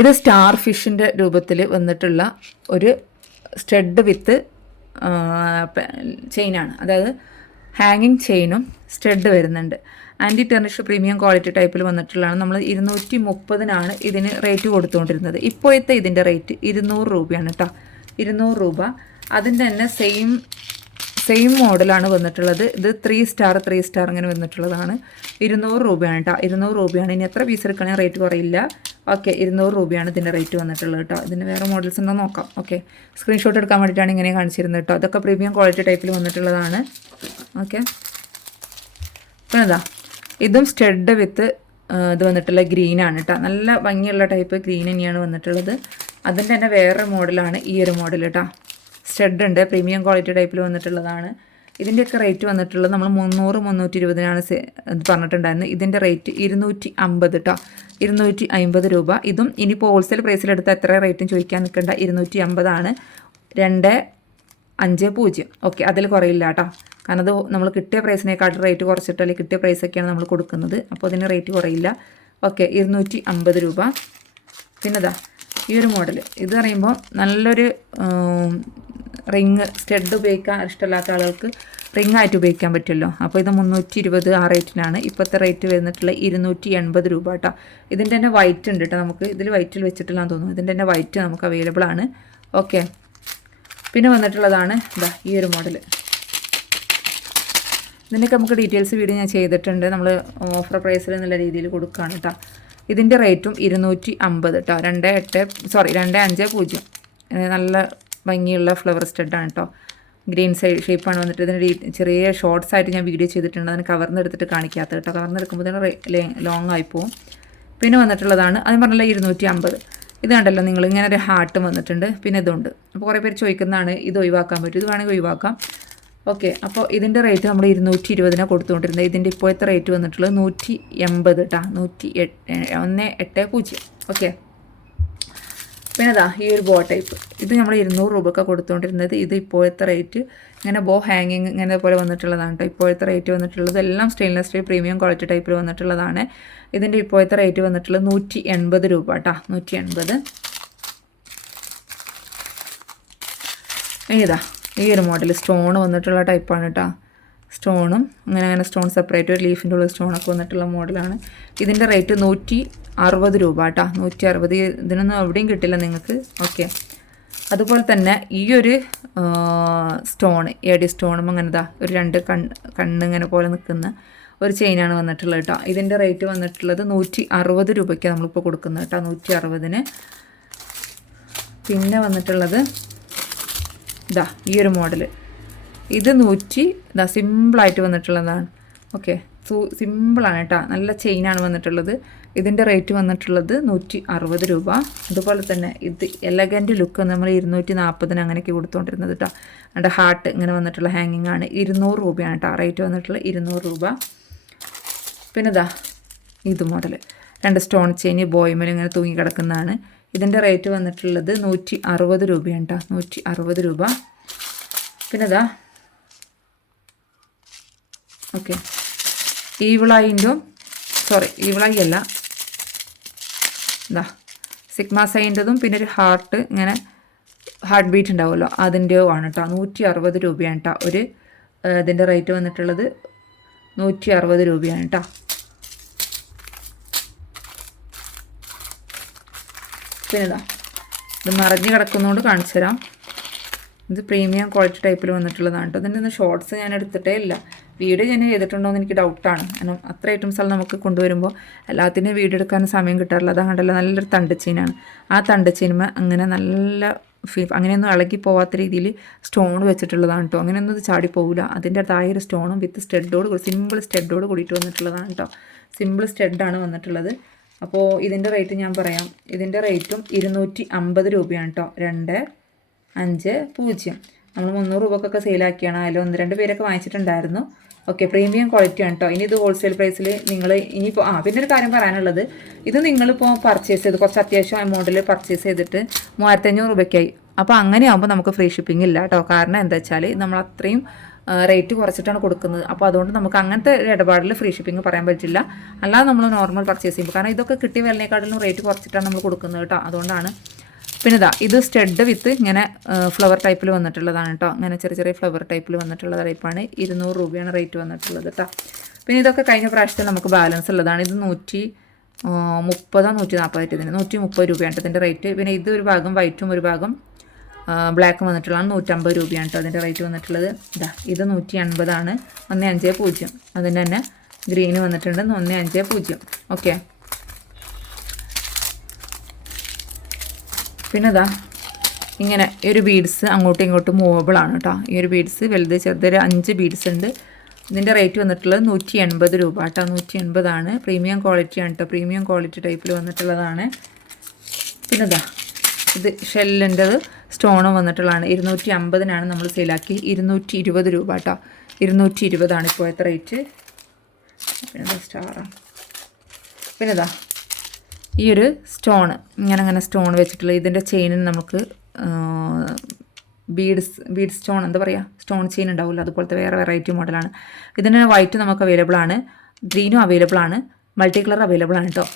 ഇത് സ്റ്റാർ ഫിഷിൻ്റെ രൂപത്തിൽ വന്നിട്ടുള്ള ഒരു സ്റ്റഡ് വിത്ത് ചെയിനാണ്. അതായത് ഹാങ്ങിങ് ചെയിനും സ്റ്റഡ് വരുന്നുണ്ട്. ആൻറ്റി ടെർണിഷ് പ്രീമിയം ക്വാളിറ്റി ടൈപ്പിൽ വന്നിട്ടുള്ളതാണ്. നമ്മൾ 230-നാണ് ഇതിന് റേറ്റ് കൊടുത്തുകൊണ്ടിരുന്നത്. ഇപ്പോഴത്തെ ഇതിൻ്റെ റേറ്റ് 200 രൂപയാണ് കേട്ടോ. 200 രൂപ. അതിൻ്റെ തന്നെ സെയിം മോഡലാണ് വന്നിട്ടുള്ളത്. ഇത് 3 സ്റ്റാർ ഇങ്ങനെ വന്നിട്ടുള്ളതാണ്. 200 രൂപയാണ് കേട്ടോ. 200 രൂപയാണ്. ഇനി എത്ര പീസ് എടുക്കണമെങ്കിൽ റേറ്റ് കുറയില്ല. ഓക്കെ, 200 രൂപയാണ് ഇതിൻ്റെ റേറ്റ് വന്നിട്ടുള്ളത് കേട്ടോ. ഇതിന് വേറെ മോഡൽസ് ഉണ്ടോ നോക്കാം. ഓക്കെ, സ്ക്രീൻഷോട്ട് എടുക്കാൻ വേണ്ടിയിട്ടാണ് ഇങ്ങനെ കാണിച്ചിരുന്നത് കേട്ടോ. അതൊക്കെ പ്രീമിയം ക്വാളിറ്റി ടൈപ്പിൽ വന്നിട്ടുള്ളതാണ്. ഓക്കെ, പിന്നെ ഇതും സ്റ്റഡ് വിത്ത് ഇത് വന്നിട്ടുള്ള ഗ്രീനാണ് കേട്ടോ. നല്ല ഭംഗിയുള്ള ടൈപ്പ് ഗ്രീൻ തന്നെയാണ് വന്നിട്ടുള്ളത്. അതിൻ്റെ തന്നെ വേറെ മോഡലാണ് ഈ ഒരു മോഡൽ കേട്ടോ. സ്റ്റഡ് ഉണ്ട്, പ്രീമിയം ക്വാളിറ്റി ടൈപ്പിൽ വന്നിട്ടുള്ളതാണ്. ഇതിൻ്റെയൊക്കെ റേറ്റ് വന്നിട്ടുള്ളത് നമ്മൾ 300-320-നാണ് പറഞ്ഞിട്ടുണ്ടായിരുന്നത്. ഇതിൻ്റെ റേറ്റ് 250 കേട്ടോ. 250 രൂപ. ഇതും ഇനിയിപ്പോൾ ഹോൾസെയിൽ പ്രൈസിലെടുത്ത് എത്ര റേറ്റും ചോദിക്കാൻ നിൽക്കേണ്ട. 250 ആണ്. 250. ഓക്കെ, അതിൽ കുറയില്ല കേട്ടോ. കാരണം അത് നമ്മൾ കിട്ടിയ പ്രൈസിനേക്കാളും റേറ്റ് കുറച്ചിട്ടല്ലേ കിട്ടിയ പ്രൈസൊക്കെയാണ് നമ്മൾ കൊടുക്കുന്നത്. അപ്പോൾ അതിന് റേറ്റ് കുറയില്ല. ഓക്കെ, 250 രൂപ. പിന്നെ ഇതാ ഈ ഒരു മോഡൽ, ഇത് പറയുമ്പോൾ നല്ലൊരു റിങ് സ്റ്റഡ് ഉപയോഗിക്കാൻ ഇഷ്ടമില്ലാത്ത ആളുകൾക്ക് റിങ് ആയിട്ട് ഉപയോഗിക്കാൻ പറ്റുമല്ലോ. അപ്പോൾ ഇത് 320 ആ റേറ്റിനാണ്. ഇപ്പോഴത്തെ റേറ്റ് വരുന്നിട്ടുള്ള 280 രൂപ കേട്ടോ. ഇതിൻ്റെ തന്നെ വൈറ്റ് ഉണ്ട് കേട്ടോ. നമുക്ക് ഇതിൽ വൈറ്റിൽ വെച്ചിട്ടില്ലാന്ന് തോന്നുന്നു. ഇതിൻ്റെ തന്നെ വൈറ്റ് നമുക്ക് അവൈലബിൾ ആണ്. ഓക്കെ, പിന്നെ വന്നിട്ടുള്ളതാണ് ഇതാ ഈ ഒരു മോഡൽ. ഇതിൻ്റെയൊക്കെ നമുക്ക് ഡീറ്റെയിൽസ് വീഡിയോ ഞാൻ ചെയ്തിട്ടുണ്ട്. നമ്മൾ ഓഫർ പ്രൈസിൽ എന്നുള്ള രീതിയിൽ കൊടുക്കുകയാണ് കേട്ടോ. ഇതിൻ്റെ റേറ്റും 250 കേട്ടോ. 2550. നല്ല ഭംഗിയുള്ള ഫ്ലവർ സ്റ്റഡാണ് കേട്ടോ. ഗ്രീൻ ഷേപ്പാണ് വന്നിട്ട്. ഇതിന് ചെറിയ ഷോർട്സ് ആയിട്ട് ഞാൻ വീഡിയോ ചെയ്തിട്ടുണ്ട്. അതിന് കവർന്ന് എടുത്തിട്ട് കാണിക്കാത്ത കേട്ടോ. കവർന്ന് എടുക്കുമ്പോൾ തന്നെ ലോങ് ആയിപ്പോവും. പിന്നെ വന്നിട്ടുള്ളതാണ് അത് പറഞ്ഞല്ലോ 250. ഇത് കണ്ടല്ലോ നിങ്ങൾ, ഇങ്ങനെ ഒരു ഹാർട്ടും വന്നിട്ടുണ്ട്. പിന്നെ ഇതുണ്ട്. അപ്പോൾ കുറേ പേര് ചോദിക്കുന്നതാണ് ഇത് ഒഴിവാക്കാൻ പറ്റും. ഇത് വേണമെങ്കിൽ ഒഴിവാക്കാം. ഓക്കെ, അപ്പോൾ ഇതിൻ്റെ റേറ്റ് നമ്മൾ 220 കൊടുത്തുകൊണ്ടിരുന്നത്. ഇതിൻ്റെ ഇപ്പോഴത്തെ റേറ്റ് വന്നിട്ടുള്ളത് 180 കേട്ടോ. 180. ഓക്കെ, പിന്നെ അതാ ഈ ഒരു ബോ ടൈപ്പ്, ഇത് നമ്മൾ 200 രൂപയ്ക്ക് കൊടുത്തുകൊണ്ടിരുന്നത്. ഇത് ഇപ്പോഴത്തെ റേറ്റ് ഇങ്ങനെ ബോ ഹാങ്ങിങ് ഇങ്ങനെ പോലെ വന്നിട്ടുള്ളതാണ് കേട്ടോ. ഇപ്പോഴത്തെ റേറ്റ് വന്നിട്ടുള്ളത് എല്ലാം സ്റ്റെയിൻലെസ് സ്റ്റീൽ പ്രീമിയം ക്വാളിറ്റി ടൈപ്പിൽ വന്നിട്ടുള്ളതാണ്. ഇതിൻ്റെ ഇപ്പോഴത്തെ റേറ്റ് വന്നിട്ടുള്ളത് 180 രൂപ കേട്ടോ. 180. ഇതാ ഈ ഒരു മോഡൽ സ്റ്റോൺ വന്നിട്ടുള്ള ടൈപ്പാണ് കേട്ടോ. സ്റ്റോണും അങ്ങനെ സ്റ്റോൺ സെപ്പറേറ്റ് ഒരു ലീഫിൻ്റെ ഉള്ള സ്റ്റോണൊക്കെ വന്നിട്ടുള്ള മോഡലാണ്. ഇതിൻ്റെ റേറ്റ് 160 രൂപ കേട്ടോ. 160. ഇതിനൊന്നും എവിടെയും കിട്ടില്ല നിങ്ങൾക്ക്. ഓക്കെ, അതുപോലെ തന്നെ ഈ ഒരു സ്റ്റോൺ ഏടി സ്റ്റോണും അങ്ങനെ ഒരു 2 കണ്ണിങ്ങനെ പോലെ നിൽക്കുന്ന ഒരു ചെയിനാണ് വന്നിട്ടുള്ളത് കേട്ടോ. ഇതിൻ്റെ റേറ്റ് വന്നിട്ടുള്ളത് 160 രൂപയ്ക്ക് നമ്മളിപ്പോൾ കൊടുക്കുന്നത് കേട്ടോ. 160. പിന്നെ വന്നിട്ടുള്ളത് ഇതാ ഈ ഒരു മോഡൽ, ഇത് സിമ്പിളായിട്ട് വന്നിട്ടുള്ളതാണ്. ഓക്കെ, സിമ്പിളാണ് കേട്ടോ. നല്ല ചെയിനാണ് വന്നിട്ടുള്ളത്. ഇതിൻ്റെ റേറ്റ് വന്നിട്ടുള്ളത് 160 രൂപ. അതുപോലെ തന്നെ ഇത് എലഗൻറ്റ് ലുക്ക് നമ്മൾ 240 അങ്ങനെയൊക്കെ കൊടുത്തുകൊണ്ടിരുന്നത് കേട്ടോ. അതിൻ്റെ ഹാർട്ട് ഇങ്ങനെ വന്നിട്ടുള്ള ഹാങ്ങിങ് ആണ്. 200 രൂപയാണ് കേട്ടോ റേറ്റ് വന്നിട്ടുള്ളത്. 200 രൂപ. പിന്നെ ഇതാ ഇത് മോഡൽ 2 സ്റ്റോൺ ചെയിൻ ബോയ്മൽ ഇങ്ങനെ തൂങ്ങി കിടക്കുന്നതാണ്. ഇതിൻ്റെ റേറ്റ് വന്നിട്ടുള്ളത് 160 രൂപയാണ് കേട്ടോ. 160 രൂപ. പിന്നെ ഇതാ ഓക്കെ, ഈവിളായി അല്ല, ഇതാ സിഗ്മ സൈൻ്റെതും പിന്നെ ഒരു ഹാർട്ട് ഇങ്ങനെ ഹാർട്ട് ബീറ്റ് ഉണ്ടാവുമല്ലോ അതിൻ്റെയോ ആണ് കേട്ടോ. 160 രൂപയാണ് കേട്ടോ. ഇതിൻ്റെ റേറ്റ് വന്നിട്ടുള്ളത് 160 രൂപയാണ് കേട്ടോ. പിന്നെ ഇതാ ഇത് നിറഞ്ഞ് കിടക്കുന്നതുകൊണ്ട് കാണിച്ചു തരാം. ഇത് പ്രീമിയം ക്വാളിറ്റി ടൈപ്പിൽ വന്നിട്ടുള്ളതാണ് കേട്ടോ. ഇതിൻ്റെ ഒന്നും ഷോർട്സ് ഞാൻ എടുത്തിട്ടേ ഇല്ല. വീഡിയോ ഞാൻ ചെയ്തിട്ടുണ്ടോ എന്ന് എനിക്ക് ഡൗട്ടാണ്. കാരണം അത്ര ഐറ്റംസ് നമുക്ക് കൊണ്ടുവരുമ്പോൾ എല്ലാത്തിനും വീഡിയോ എടുക്കാൻ സമയം കിട്ടാറില്ല. അത് കണ്ടല്ലോ നല്ലൊരു തണ്ടച്ചീനാണ്. ആ തണ്ടച്ചീനുമ അങ്ങനെ നല്ല അങ്ങനെയൊന്നും ഇളകി പോവാത്ത രീതിയിൽ സ്റ്റോൺ വെച്ചിട്ടുള്ളതാണ് കേട്ടോ. അങ്ങനെയൊന്നും ഇത് ചാടി പോകില്ല. അതിൻ്റെ താഴെ സ്റ്റോണും വിത്ത് സ്റ്റഡോട് കൂടി സിമ്പിൾ സ്റ്റഡോട് കൂടിയിട്ട് വന്നിട്ടുള്ളതാണ് കേട്ടോ. സിമ്പിൾ സ്റ്റഡാണ് വന്നിട്ടുള്ളത്. അപ്പോൾ ഇതിൻ്റെ റേറ്റ് ഞാൻ പറയാം. ഇതിൻ്റെ റേറ്റും 250 രൂപയാണ് കേട്ടോ. 250. നമ്മൾ 300 രൂപക്കൊക്കെ സെയിലാക്കിയാണ്. അതിൽ 1-2 പേരൊക്കെ വാങ്ങിച്ചിട്ടുണ്ടായിരുന്നു. ഓക്കെ, പ്രീമിയം ക്വാളിറ്റി ആണ് കേട്ടോ. ഇനി ഇത് ഹോൾസെയിൽ പ്രൈസിൽ നിങ്ങൾ ഇനിയിപ്പോൾ പിന്നെ ഒരു കാര്യം പറയാനുള്ളത്, ഇത് നിങ്ങളിപ്പോൾ പർച്ചേസ് ചെയ്ത് കുറച്ച് അത്യാവശ്യം എമൗണ്ടിൽ പർച്ചേസ് ചെയ്തിട്ട് 3500 രൂപയ്ക്കായി. അപ്പോൾ അങ്ങനെ ആകുമ്പോൾ നമുക്ക് ഫ്രീ ഷിപ്പിംഗ് ഇല്ല കേട്ടോ. കാരണം എന്താ വെച്ചാൽ നമ്മൾ അത്രയും റേറ്റ് കുറച്ചിട്ടാണ് കൊടുക്കുന്നത്. അപ്പോൾ അതുകൊണ്ട് നമുക്ക് അങ്ങനത്തെ ഇടപാടിൽ ഫ്രീ ഷിപ്പിംഗ് പറയാൻ പറ്റില്ല. അല്ലാതെ നമ്മൾ നോർമൽ പർച്ചേസ് ചെയ്യുമ്പോൾ, കാരണം ഇതൊക്കെ കിട്ടിയ വിലയേക്കാട്ടിലും റേറ്റ് കുറച്ചിട്ടാണ് നമ്മൾ കൊടുക്കുന്നത് കേട്ടോ. അതുകൊണ്ടാണ്. പിന്നെ ഇതാ ഇത് സ്റ്റഡ് വിത്ത് ഇങ്ങനെ ഫ്ലവർ ടൈപ്പിൽ വന്നിട്ടുള്ളതാണ് കേട്ടോ. അങ്ങനെ ചെറിയ ഫ്ലവർ ടൈപ്പിൽ വന്നിട്ടുള്ള ടൈപ്പാണ്. 200 രൂപയാണ് റേറ്റ് വന്നിട്ടുള്ളത് കേട്ടോ. പിന്നെ ഇതൊക്കെ കഴിഞ്ഞ പ്രാവശ്യത്തിൽ നമുക്ക് ബാലൻസ് ഉള്ളതാണ്. ഇത് 130-140 ഇതിന് 130 രൂപയാണ് ഇതിൻ്റെ റേറ്റ്. പിന്നെ ഇത് ഒരു ഭാഗം വൈറ്റും ഒരു ഭാഗം ബ്ലാക്കും വന്നിട്ടുള്ളതാണ്. 150 രൂപയാണ് കേട്ടോ അതിൻ്റെ റേറ്റ് വന്നിട്ടുള്ളത്. ഇതാ ഇത് 180 ആണ്. 150. അതിൻ്റെ തന്നെ ഗ്രീന് വന്നിട്ടുണ്ട് 150. ഓക്കെ, പിന്നെ ഇതാ ഇങ്ങനെ ഈ ഒരു ബീഡ്സ് അങ്ങോട്ടും ഇങ്ങോട്ടും മൂവബിളാണ് കേട്ടോ. ഈ ഒരു ബീഡ്സ് വലുത് ചെറുത് 5 ബീഡ്സ് ഉണ്ട്. ഇതിൻ്റെ റേറ്റ് വന്നിട്ടുള്ളത് 180 രൂപ കേട്ടോ. 180 ആണ്. പ്രീമിയം ക്വാളിറ്റിയാണ് കേട്ടോ. പ്രീമിയം ക്വാളിറ്റി ടൈപ്പിൽ വന്നിട്ടുള്ളതാണ്. പിന്നെ ഇതാ ഇത് ഷെല്ലിൻ്റെത് സ്റ്റോണും വന്നിട്ടുള്ളതാണ്. 250 നമ്മൾ സെയിലാക്കി. 220 രൂപ കേട്ടോ. 220 ഇപ്പോഴത്തെ റേറ്റ്. പിന്നെ സ്റ്റാറാണ്. പിന്നെ ഇതാ ഈ ഒരു സ്റ്റോൺ ഇങ്ങനെ സ്റ്റോൺ വെച്ചിട്ടുള്ള ഇതിൻ്റെ ചെയിനിന് നമുക്ക് ബീഡ് സ്റ്റോൺ എന്താ പറയുക, സ്റ്റോൺ ചെയിൻ ഉണ്ടാവില്ല, അതുപോലത്തെ വേറെ വെറൈറ്റി മോഡലാണ്. ഇതിന് വൈറ്റ് നമുക്ക് അവൈലബിൾ ആണ്, ഗ്രീനും അവൈലബിൾ ആണ്, മൾട്ടി കളർ അവൈലബിൾ ആണ് കേട്ടോ.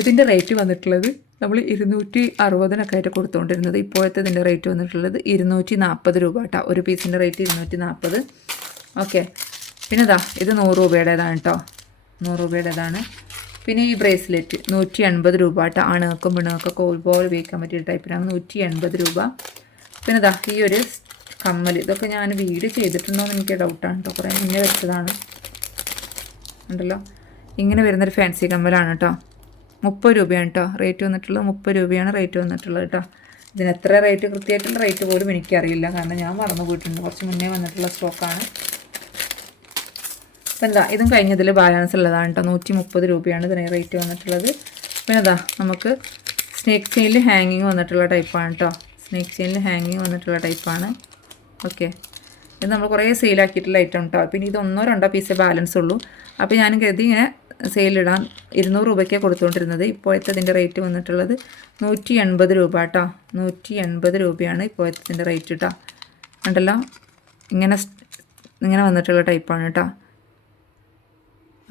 ഇതിൻ്റെ റേറ്റ് വന്നിട്ടുള്ളത് നമ്മൾ 260 ആയിട്ട് കൊടുത്തുകൊണ്ടിരുന്നത്. ഇപ്പോഴത്തെ ഇതിൻ്റെ റേറ്റ് വന്നിട്ടുള്ളത് 240 രൂപ കേട്ടോ. ഒരു പീസിൻ്റെ റേറ്റ് 240. ഓക്കെ, പിന്നെ ഇതാ ഇത് 100 രൂപയുടേതാണ് കേട്ടോ, 100 രൂപയുടേതാണ്. പിന്നെ ഈ ബ്രേസ്ലെറ്റ് 180 രൂപ കേട്ടോ. ആണുങ്ങൾക്കും പെണ്ണുങ്ങൾക്കൊക്കെ ഒരുപോലെ ഉപയോഗിക്കാൻ പറ്റിയ ടൈപ്പിനാണ്, 180 രൂപ. പിന്നെ ഇതാ ഈ ഒരു കമ്മൽ, ഇതൊക്കെ ഞാൻ വീഡിയോ ചെയ്തിട്ടുണ്ടോ എന്ന് എനിക്ക് ഡൗട്ടാണ് കേട്ടോ, കുറേ മുന്നേ വെച്ചതാണ് ഉണ്ടല്ലോ. ഇങ്ങനെ വരുന്നൊരു ഫാൻസി കമ്മലാണ് കേട്ടോ. 30 രൂപയാണ് കേട്ടോ റേറ്റ് വന്നിട്ടുള്ളത്, 30 രൂപയാണ് റേറ്റ് വന്നിട്ടുള്ളത് കേട്ടോ. ഇതിന് എത്ര റേറ്റ് കൃത്യമായിട്ടുള്ള റേറ്റ് പോലും എനിക്കറിയില്ല, കാരണം ഞാൻ മറന്നു പോയിട്ടുണ്ട്, കുറച്ച് മുന്നേ വന്നിട്ടുള്ള സ്റ്റോക്കാണ്. അപ്പം എന്താ ഇതും കഴിഞ്ഞതിൽ ബാലൻസ് ഉള്ളതാണ് കേട്ടോ. 130 രൂപയാണ് ഇതിന് റേറ്റ് വന്നിട്ടുള്ളത്. പിന്നെ അതാ നമുക്ക് സ്നേക്ക് ചെയിനിൽ ഹാങ്ങിങ് വന്നിട്ടുള്ള ടൈപ്പാണ് കേട്ടോ, സ്നേക്ക് ചെയിനിൽ ഹാങ്ങിങ് വന്നിട്ടുള്ള ടൈപ്പാണ്. ഓക്കെ, ഇത് നമ്മൾ കുറേ സെയിലാക്കിയിട്ടുള്ള ഐറ്റം കേട്ടോ. പിന്നെ ഇത് 1-2 പീസേ ബാലൻസ് ഉള്ളൂ. അപ്പോൾ ഞാൻ കരുതി ഇങ്ങനെ സെയിലിടാൻ 200 രൂപയ്ക്ക് കൊടുത്തുകൊണ്ടിരുന്നത്. ഇപ്പോഴത്തെ ഇതിൻ്റെ റേറ്റ് വന്നിട്ടുള്ളത് 180 രൂപ കേട്ടോ, 180 രൂപയാണ് ഇപ്പോഴത്തെ ഇതിൻ്റെ റേറ്റ് കേട്ടോ. ഉണ്ടല്ലോ ഇങ്ങനെ വന്നിട്ടുള്ള ടൈപ്പാണ് കേട്ടോ.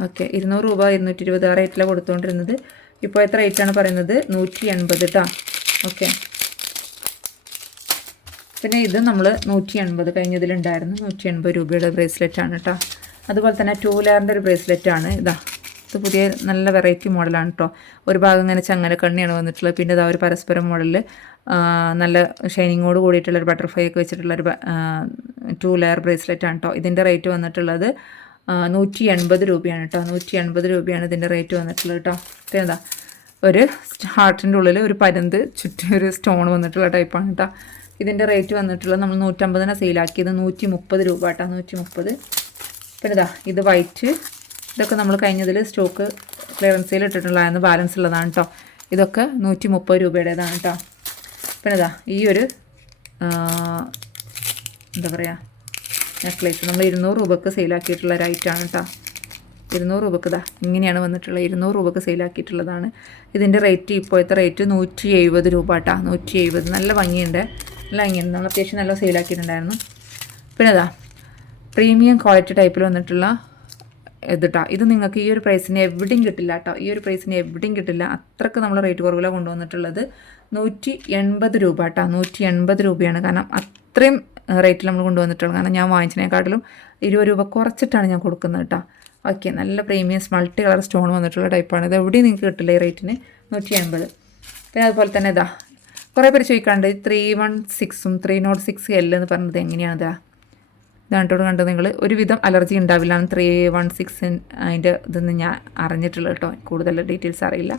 ഓക്കെ, 200 രൂപ 220 ആ റേറ്റിലാണ് കൊടുത്തുകൊണ്ടിരുന്നത്. ഇപ്പോഴത്തെ റേറ്റാണ് പറയുന്നത് 180 കേട്ടോ. ഓക്കെ, പിന്നെ ഇത് നമ്മൾ 180 കഴിഞ്ഞതിലുണ്ടായിരുന്നു, 180 രൂപയുടെ ബ്രേസ്ലെറ്റാണ് കേട്ടോ. അതുപോലെ തന്നെ 2 ലെയറിൻ്റെ ഒരു ബ്രേസ്ലെറ്റാണ്. ഇത് പുതിയ നല്ല വെറൈറ്റി മോഡലാണ് കേട്ടോ. ഒരു ഭാഗം ഇങ്ങനെ ചങ്ങലക്കണ്ണിയാണ് വന്നിട്ടുള്ളത്. പിന്നെ ഇതാ ഒരു പരസ്പരം മോഡലിൽ നല്ല ഷൈനിങ്ങോട് കൂടിയിട്ടുള്ളൊരു ബട്ടർഫ്ലൈ ഒക്കെ വെച്ചിട്ടുള്ളൊരു 2 ലെയർ ബ്രേസ്ലെറ്റാണ് കേട്ടോ. ഇതിൻ്റെ റേറ്റ് വന്നിട്ടുള്ളത് 180 രൂപയാണ് കേട്ടോ, 180 രൂപയാണ് ഇതിൻ്റെ റേറ്റ് വന്നിട്ടുള്ളത് കേട്ടോ. പിന്നെ എന്താ ഒരു ഹാർട്ടിൻ്റെ ഉള്ളിൽ ഒരു പരുന്ത് ചുറ്റി ഒരു സ്റ്റോൺ വന്നിട്ടുള്ള ടൈപ്പാണ് കേട്ടോ. ഇതിൻ്റെ റേറ്റ് വന്നിട്ടുള്ളത് നമ്മൾ 150 സെയിലാക്കിയത് 130 രൂപ കേട്ടോ, 130. പിന്നെ ഇതാ ഇത് വൈറ്റ്, ഇതൊക്കെ നമ്മൾ കഴിഞ്ഞതിൽ സ്റ്റോക്ക് ക്ലിയറൻസ് സെയിൽ ഇട്ടിട്ടുള്ളതായിരുന്നു, ബാലൻസ് ഉള്ളതാണ് കേട്ടോ. ഇതൊക്കെ 130 രൂപയുടേതാണ് കേട്ടോ. പിന്നെ ഇതാ ഈ ഒരു എന്താ പറയുക നെക്ലേസ് നമ്മൾ 200 രൂപക്ക് സെയിലാക്കിയിട്ടുള്ള ഒരു ഐറ്റമാണ് കേട്ടോ. 200 രൂപക്ക് ഇതാ ഇങ്ങനെയാണ് വന്നിട്ടുള്ളത്, 200 രൂപക്ക് സെയിലാക്കിയിട്ടുള്ളതാണ്. ഇതിൻ്റെ റേറ്റ് ഇപ്പോഴത്തെ റേറ്റ് 170 രൂപ കേട്ടോ, 170. നല്ല ഭംഗിയുണ്ട്, നല്ല ഭംഗിയുണ്ട്, നമ്മൾ അത്യാവശ്യം നല്ല സെയിലാക്കിയിട്ടുണ്ടായിരുന്നു. പിന്നെ ഇതാ പ്രീമിയം ക്വാളിറ്റി ടൈപ്പിൽ വന്നിട്ടുള്ള ഇതിട്ടാ. ഇത് നിങ്ങൾക്ക് ഈ ഒരു പ്രൈസിന് എവിടെയും കിട്ടില്ല കേട്ടോ, ഈ ഒരു പ്രൈസിന് എവിടെയും കിട്ടില്ല. അത്രയ്ക്ക് നമ്മൾ റേറ്റ് കുറവിലാണ് കൊണ്ടുവന്നിട്ടുള്ളത്. 180 രൂപ കേട്ടോ, 180 രൂപയാണ്. കാരണം അത്രയും റേറ്റിൽ നമ്മൾ കൊണ്ടുവന്നിട്ടുള്ളത്. കാരണം ഞാൻ വാങ്ങിച്ചതിനെക്കാട്ടിലും 20 രൂപ കുറച്ചിട്ടാണ് ഞാൻ കൊടുക്കുന്നത് കേട്ടോ. ഓക്കെ, നല്ല പ്രീമിയം മൾട്ടി കളർ സ്റ്റോൺ വന്നിട്ടുള്ള ടൈപ്പാണ്. ഇത് എവിടെയും നിങ്ങൾക്ക് കിട്ടില്ല ഈ റേറ്റിന്, 180. പിന്നെ അതുപോലെ തന്നെ ഇതാ കുറേ പേര് ചോദിക്കാണ്ട് 316ഉം 306L എന്ന് പറഞ്ഞത് എങ്ങനെയാണ് ഇതാണ്ടോട് കണ്ടത് നിങ്ങൾ. ഒരുവിധം അലർജി ഉണ്ടാവില്ല 316 അതിൻ്റെ ഇതൊന്നും ഞാൻ അറിഞ്ഞിട്ടുള്ളത് കേട്ടോ, കൂടുതൽ ഡീറ്റെയിൽസ് അറിയില്ല.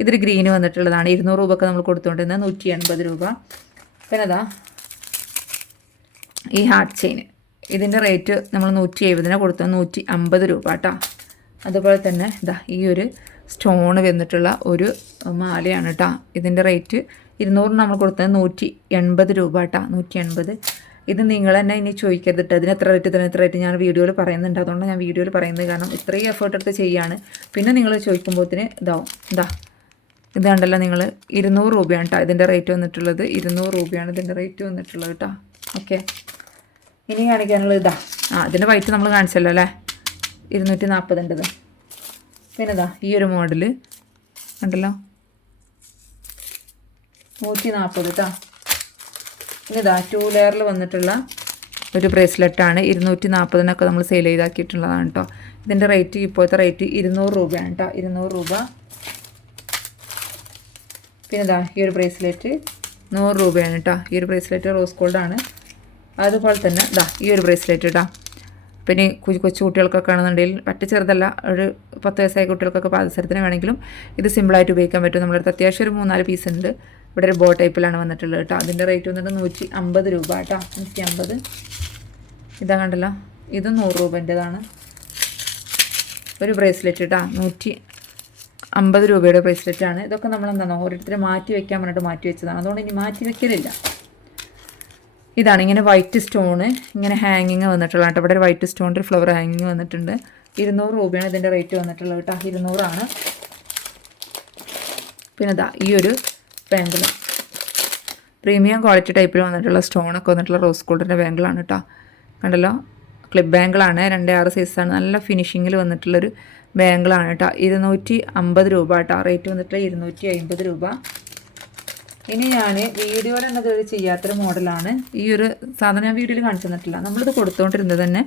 ഇതൊരു ഗ്രീന് വന്നിട്ടുള്ളതാണ്. 200 രൂപക്ക് നമ്മൾ കൊടുത്തുകൊണ്ടിരുന്നത്, 180 രൂപ. പിന്നെ അതാ ഈ ഹാർട്ട് ചെയിൻ, ഇതിൻ്റെ റേറ്റ് നമ്മൾ 170 കൊടുത്തത്, 150 രൂപ കേട്ടോ. അതുപോലെ തന്നെ ഇതാ ഈ ഒരു സ്റ്റോണ് വന്നിട്ടുള്ള ഒരു മാലയാണ് കേട്ടോ. ഇതിൻ്റെ റേറ്റ് 200 നമ്മൾ കൊടുത്തത് 180 രൂപ കേട്ടോ, 180. ഇത് നിങ്ങൾ തന്നെ ഇനി ചോദിക്കരുത് കേട്ടോ, ഇതിന് എത്ര റേറ്റ്, ഇതിന് എത്ര റേറ്റ് ഞാൻ വീഡിയോയിൽ പറയുന്നുണ്ട്. അതുകൊണ്ടാണ് ഞാൻ വീഡിയോയിൽ പറയുന്നത്, കാരണം ഇത്രയും എഫേർട്ട് എടുത്ത് ചെയ്യാണ്. പിന്നെ നിങ്ങൾ ചോദിക്കുമ്പോഴത്തേന് ഇതാവും. ഇത് കണ്ടല്ലോ നിങ്ങൾ, 200 രൂപയാണ് കേട്ടോ ഇതിൻ്റെ റേറ്റ് വന്നിട്ടുള്ളത്, 200 രൂപയാണ് ഇതിൻ്റെ റേറ്റ് വന്നിട്ടുള്ളത് കേട്ടോ. ഓക്കെ, ഇനി കാണിക്കാനുള്ളത് ഇതിൻ്റെ വൈറ്റ് നമ്മൾ കാണിച്ചല്ലോ അല്ലേ, 240 പിന്നെ ഈ ഒരു മോഡൽ കണ്ടല്ലോ, 140 കേട്ടോ. ഇനി 2 ലെയറിൽ വന്നിട്ടുള്ള ഒരു ബ്രേസ്ലെറ്റാണ്, 240 നമ്മൾ സെയിൽ ചെയ്താക്കിയിട്ടുള്ളതാണ് കേട്ടോ. ഇതിൻ്റെ റേറ്റ് ഇപ്പോഴത്തെ റേറ്റ് 200 രൂപയാണ് കേട്ടോ, 200 രൂപ. പിന്നെ ഈ ഒരു ബ്രേസ്ലെറ്റ് 100 രൂപയാണ് കേട്ടോ. ഈ ഒരു ബ്രേസ്ലെറ്റ് റോസ് ഗോൾഡാണ്. അതുപോലെ തന്നെ ഈ ഒരു ബ്രേസ്ലെറ്റ് കേട്ടോ. പിന്നെ കൊച്ചു കുട്ടികൾക്കൊക്കെ ആണെന്നുണ്ടെങ്കിൽ പറ്റ ചെറുതല്ല, ഒരു 10 വയസ്സായ കുട്ടികൾക്കൊക്കെ പാദസരത്തിന് വേണമെങ്കിലും ഇത് സിമ്പിളായിട്ട് ഉപയോഗിക്കാൻ പറ്റും. നമ്മുടെ അടുത്ത് അത്യാവശ്യം ഒരു 3-4 പീസ് ഉണ്ട്. ഇവിടെ ഒരു ബോ ടൈപ്പിലാണ് വന്നിട്ടുള്ളത് കേട്ടോ. അതിൻ്റെ റേറ്റ് വന്നിട്ട് 150 രൂപ കേട്ടോ, 150. ഇതാ കണ്ടല്ലോ, ഇത് 100 രൂപേൻ്റെതാണ് ഒരു ബ്രേസ്ലെറ്റ് കേട്ടോ. 150 രൂപയുടെ ബ്രേസ്ലെറ്റാണ്. ഇതൊക്കെ നമ്മൾ എന്താണോ ഓരോരുത്തരെ മാറ്റി വയ്ക്കാൻ വേണ്ടിയിട്ട് മാറ്റി വെച്ചതാണ്, അതുകൊണ്ട് ഇനി മാറ്റി വെക്കലില്ല. ഇതാണ് ഇങ്ങനെ വൈറ്റ് സ്റ്റോണ് ഇങ്ങനെ ഹാങ്ങിങ് വന്നിട്ടുള്ള കേട്ടോ. ഇവിടെ ഒരു വൈറ്റ് സ്റ്റോണിൻ്റെ ഫ്ലവർ ഹാങ്ങിങ് വന്നിട്ടുണ്ട്. 200 രൂപയാണ് ഇതിൻ്റെ റേറ്റ് വന്നിട്ടുള്ളത് കേട്ടോ, 200 ആണ്. പിന്നെ ഈ ഒരു ബാങ്കിൾ പ്രീമിയം ക്വാളിറ്റി ടൈപ്പിൽ വന്നിട്ടുള്ള സ്റ്റോണൊക്കെ വന്നിട്ടുള്ള റോസ് ഗോൾഡിൻ്റെ ബാങ്കിളാണ് കേട്ടോ. കണ്ടല്ലോ, ക്ലിപ്പ് ബാങ്കിളാണ്, 2.6 സൈസാണ്, നല്ല ഫിനിഷിങ്ങിൽ വന്നിട്ടുള്ളൊരു ബാങ്കിളാണ് കേട്ടോ. 250 രൂപ കേട്ടോ. റേറ്റ് വന്നിട്ട് 250 രൂപ. ഇനി ഞാൻ വീഡിയോയിൽ എന്നത് ചെയ്യാത്തൊരു മോഡലാണ്. ഈ ഒരു സാധനം ഞാൻ വീഡിയോയിൽ കാണിച്ചു തന്നിട്ടില്ല. നമ്മളിത് കൊടുത്തുകൊണ്ടിരുന്നത് തന്നെ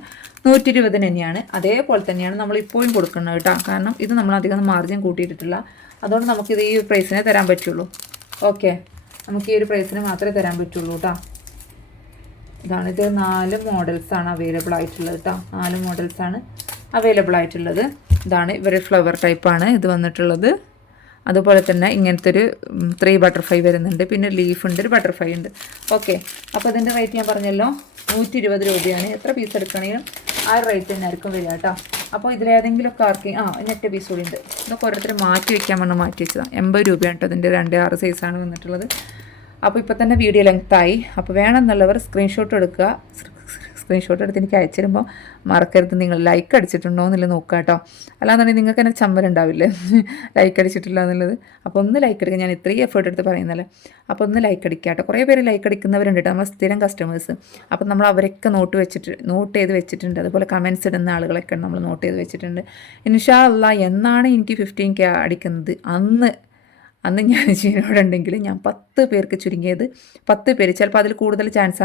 120 തന്നെയാണ്. അതേപോലെ തന്നെയാണ് നമ്മളിപ്പോഴും കൊടുക്കുന്നത് കേട്ടോ. കാരണം ഇത് നമ്മൾ അധികം മാർജിൻ കൂട്ടിയിട്ടില്ല. അതുകൊണ്ട് നമുക്കിത് ഈ പ്രൈസിനെ തരാൻ പറ്റുള്ളൂ. ഓക്കെ, നമുക്ക് ഈ ഒരു പ്രൈസിന് മാത്രമേ തരാൻ പറ്റുള്ളൂ കേട്ടോ. ഇതാണിത്. 4 മോഡൽസാണ് അവൈലബിൾ ആയിട്ടുള്ളത് കേട്ടോ. 4 മോഡൽസാണ് അവൈലബിൾ ആയിട്ടുള്ളത്. ഇതാണ് ഇവർ ഫ്ലവർ ടൈപ്പാണ് ഇത് വന്നിട്ടുള്ളത്. അതുപോലെ തന്നെ ഇങ്ങനത്തെ ഒരു 3 ബട്ടർഫ്ലൈ വരുന്നുണ്ട്. പിന്നെ ലീഫ് ഉണ്ട്, ഒരു ബട്ടർഫ്ലൈ ഉണ്ട്. ഓക്കെ, അപ്പോൾ ഇതിൻ്റെ റേറ്റ് ഞാൻ പറഞ്ഞല്ലോ 120 രൂപയാണ്. എത്ര പീസ് എടുക്കണമെങ്കിലും ആ റേറ്റ് തന്നെ ആയിരിക്കും വരിക കേട്ടോ. അപ്പോൾ ഇതിലേതെങ്കിലുമൊക്കെ നെറ്റ് പീസ് കൂടി ഉണ്ട്. ഇതൊക്കെ ഓരോരുത്തർ മാറ്റി വയ്ക്കാൻ പറഞ്ഞാൽ മാറ്റി വെച്ചതാണ്. 80 രൂപയാണ് കേട്ടോ. ഇതിൻ്റെ 2.6 സൈസാണ് വന്നിട്ടുള്ളത്. അപ്പോൾ ഇപ്പോൾ തന്നെ വീഡിയോ ലെങ്ത്തായി. അപ്പോൾ വേണമെന്നുള്ളവർ സ്ക്രീൻഷോട്ട് എടുക്കുക. സ്ക്രീൻഷോട്ട് എടുത്ത് എനിക്ക് അയച്ചിരുമ്പോൾ മറക്കരുത് നിങ്ങൾ ലൈക്ക് അടിച്ചിട്ടുണ്ടോ എന്നുള്ളത് നോക്കുക കേട്ടോ. അല്ലാന്നുണ്ടെങ്കിൽ നിങ്ങൾക്ക് തന്നെ ചമ്മലുണ്ടാവില്ലേ ലൈക്ക് അടിച്ചിട്ടില്ല എന്നുള്ളത്. അപ്പോൾ ഒന്ന് ലൈക്ക് അടിക്കുക. ഞാൻ ഇത്രയും എഫേർട്ട് എടുത്ത് പറയുന്നല്ലേ. അപ്പോൾ ഒന്ന് ലൈക്ക് അടിക്കുക കേട്ടോ. കുറേ പേര് ലൈക്ക് അടിക്കുന്നവരുണ്ട് കേട്ടോ, നമ്മൾ സ്ഥിരം കസ്റ്റമേഴ്സ്. അപ്പോൾ നമ്മൾ അവരൊക്കെ നോട്ട് ചെയ്ത് വെച്ചിട്ടുണ്ട്. അതുപോലെ കമൻസ് ഇടുന്ന ആളുകളൊക്കെ നമ്മൾ നോട്ട് ചെയ്ത് വെച്ചിട്ടുണ്ട്. ഇൻഷാ അല്ലാഹ് എന്നാണ് എനിക്ക് 15K അടിക്കുന്നത് അന്ന് ഞാൻ ജീവനോടുണ്ടെങ്കിൽ ഞാൻ 10 പേർക്ക് ചുരുങ്ങിയത് 10 പേര്, ചിലപ്പോൾ അതിൽ കൂടുതൽ ചാൻസ്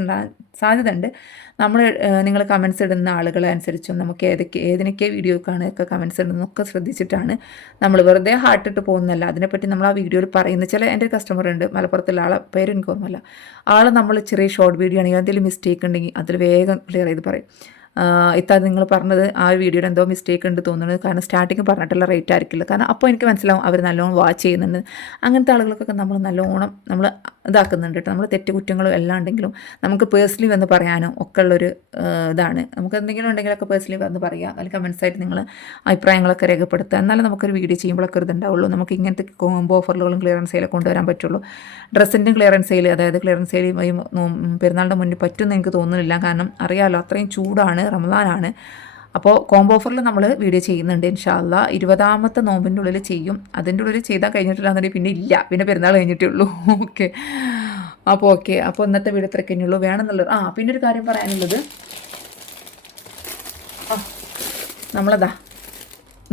ഉണ്ടാകാൻ സാധ്യത ഉണ്ട്. നിങ്ങൾ കമൻസ് ഇടുന്ന ആളുകളെ അനുസരിച്ചും നമുക്ക് ഏതിനൊക്കെ വീഡിയോക്കാണ് കമൻസ് ഇടുന്നതൊക്കെ ശ്രദ്ധിച്ചിട്ടാണ് നമ്മൾ വെറുതെ ഹാർട്ടിട്ട് പോകുന്നല്ല. അതിനെപ്പറ്റി നമ്മൾ ആ വീഡിയോയിൽ പറയുന്ന എൻ്റെ കസ്റ്റമർ ഉണ്ട്, മലപ്പുറത്തുള്ള ആളെ പേര് എനിക്ക് ഓർമ്മയില്ല. നമ്മൾ ചെറിയ ഷോർട്ട് വീഡിയോ ആണെങ്കിൽ എന്തെങ്കിലും മിസ്റ്റേക്ക് ഉണ്ടെങ്കിൽ അതിൽ വേഗം ക്ലിയർ ചെയ്ത് പറയും. ഇത്താതെ നിങ്ങൾ പറഞ്ഞത് ആ വീഡിയോയിൽ എന്തോ മിസ്റ്റേക്ക് ഉണ്ട് തോന്നുന്നത്. കാരണം സ്റ്റാർട്ടിങ് പറഞ്ഞിട്ടുള്ള റേറ്റ് ആയിരിക്കില്ല. കാരണം അപ്പോൾ എനിക്ക് മനസ്സിലാവും അവർ നല്ലോണം വാച്ച് ചെയ്യുന്നുണ്ട്. അങ്ങനത്തെ ആളുകൾക്കൊക്കെ നമ്മൾ നല്ലോണം ഇതാക്കുന്നുണ്ട് കേട്ടോ. നമ്മൾ തെറ്റുകുറ്റങ്ങളും എല്ലാം ഉണ്ടെങ്കിലും നമുക്ക് പേഴ്സണലി വന്ന് പറയാനും ഒക്കെ ഉള്ളൊരു ഇതാണ്. നമുക്ക് എന്തെങ്കിലും ഉണ്ടെങ്കിലൊക്കെ പേഴ്സണലി വന്ന് പറയുക, അല്ലെങ്കിൽ കമൻസായിട്ട് നിങ്ങൾ അഭിപ്രായങ്ങളൊക്കെ രേഖപ്പെടുത്തുക. എന്നാലും നമുക്കൊരു വീഡിയോ ചെയ്യുമ്പോഴൊക്കെ ഒരു ഇതുണ്ടാവുള്ളൂ. നമുക്ക് ഇങ്ങനത്തെ കോംബോ ഓഫറുകളും ക്ലിയറൻസ് സെയിലൊക്കെ കൊണ്ടുവരാൻ പറ്റുള്ളൂ. ഡ്രസ്സിൻ്റെയും ക്ലിയറൻസ് സെയിൽ, അതായത് ക്ലിയറൻസ് സെയിൽ പെരുന്നാളിൻ്റെ മുന്നിൽ പറ്റുമെന്ന് എനിക്ക് തോന്നുന്നില്ല. കാരണം അറിയാമല്ലോ, അത്രയും ചൂടാണ്, റമദാനാണ്. അപ്പോൾ കോംബോ ഓഫറിൽ നമ്മൾ വീഡിയോ ചെയ്യുന്നുണ്ട്. ഇൻഷാ അല്ലാ 20ാമത്തെ നോമ്പിൻ്റെ ഉള്ളിൽ ചെയ്യും. അതിൻ്റെ ഉള്ളിൽ ചെയ്താൽ കഴിഞ്ഞിട്ടില്ല എന്നുണ്ടെങ്കിൽ പിന്നെ ഇല്ല, പിന്നെ പെരുന്നാൾ കഴിഞ്ഞിട്ടേ ഉള്ളൂ. ഓക്കെ, അപ്പോൾ ഇന്നത്തെ വീഡിയോ ഇത്രയൊക്കെ ഉള്ളൂ. വേണമെന്നുള്ളത് പിന്നെ ഒരു കാര്യം പറയാനുള്ളത്, നമ്മളതാ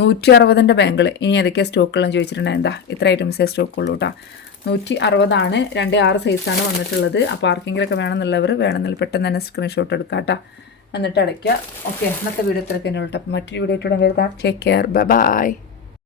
160ൻ്റെ ബാങ്കിൾ ഇനി ഏതൊക്കെയാണ് സ്റ്റോക്കുകളെന്ന് ചോദിച്ചിട്ടുണ്ടെങ്കിൽ എന്താ ഇത്ര ഐറ്റംസേ സ്റ്റോക്കുള്ളൂ കേട്ടോ. 160ആണ്, 2.6 സൈസാണ് വന്നിട്ടുള്ളത്. അപ്പോൾ ആർക്കെങ്കിലൊക്കെ വേണമെന്നുള്ള പെട്ടെന്ന് തന്നെ സ്ക്രീൻഷോട്ട് എടുക്കാം കേട്ടോ, എന്നിട്ട് അടയ്ക്കുക. ഓക്കെ, ഇന്നത്തെ വീഡിയോ ഇത്രയൊക്കെ ഉള്ളൂ കേട്ടോ. അപ്പോൾ മറ്റൊരു വീഡിയോ ആയിട്ട് വരുന്നതാണ്. Take care, by.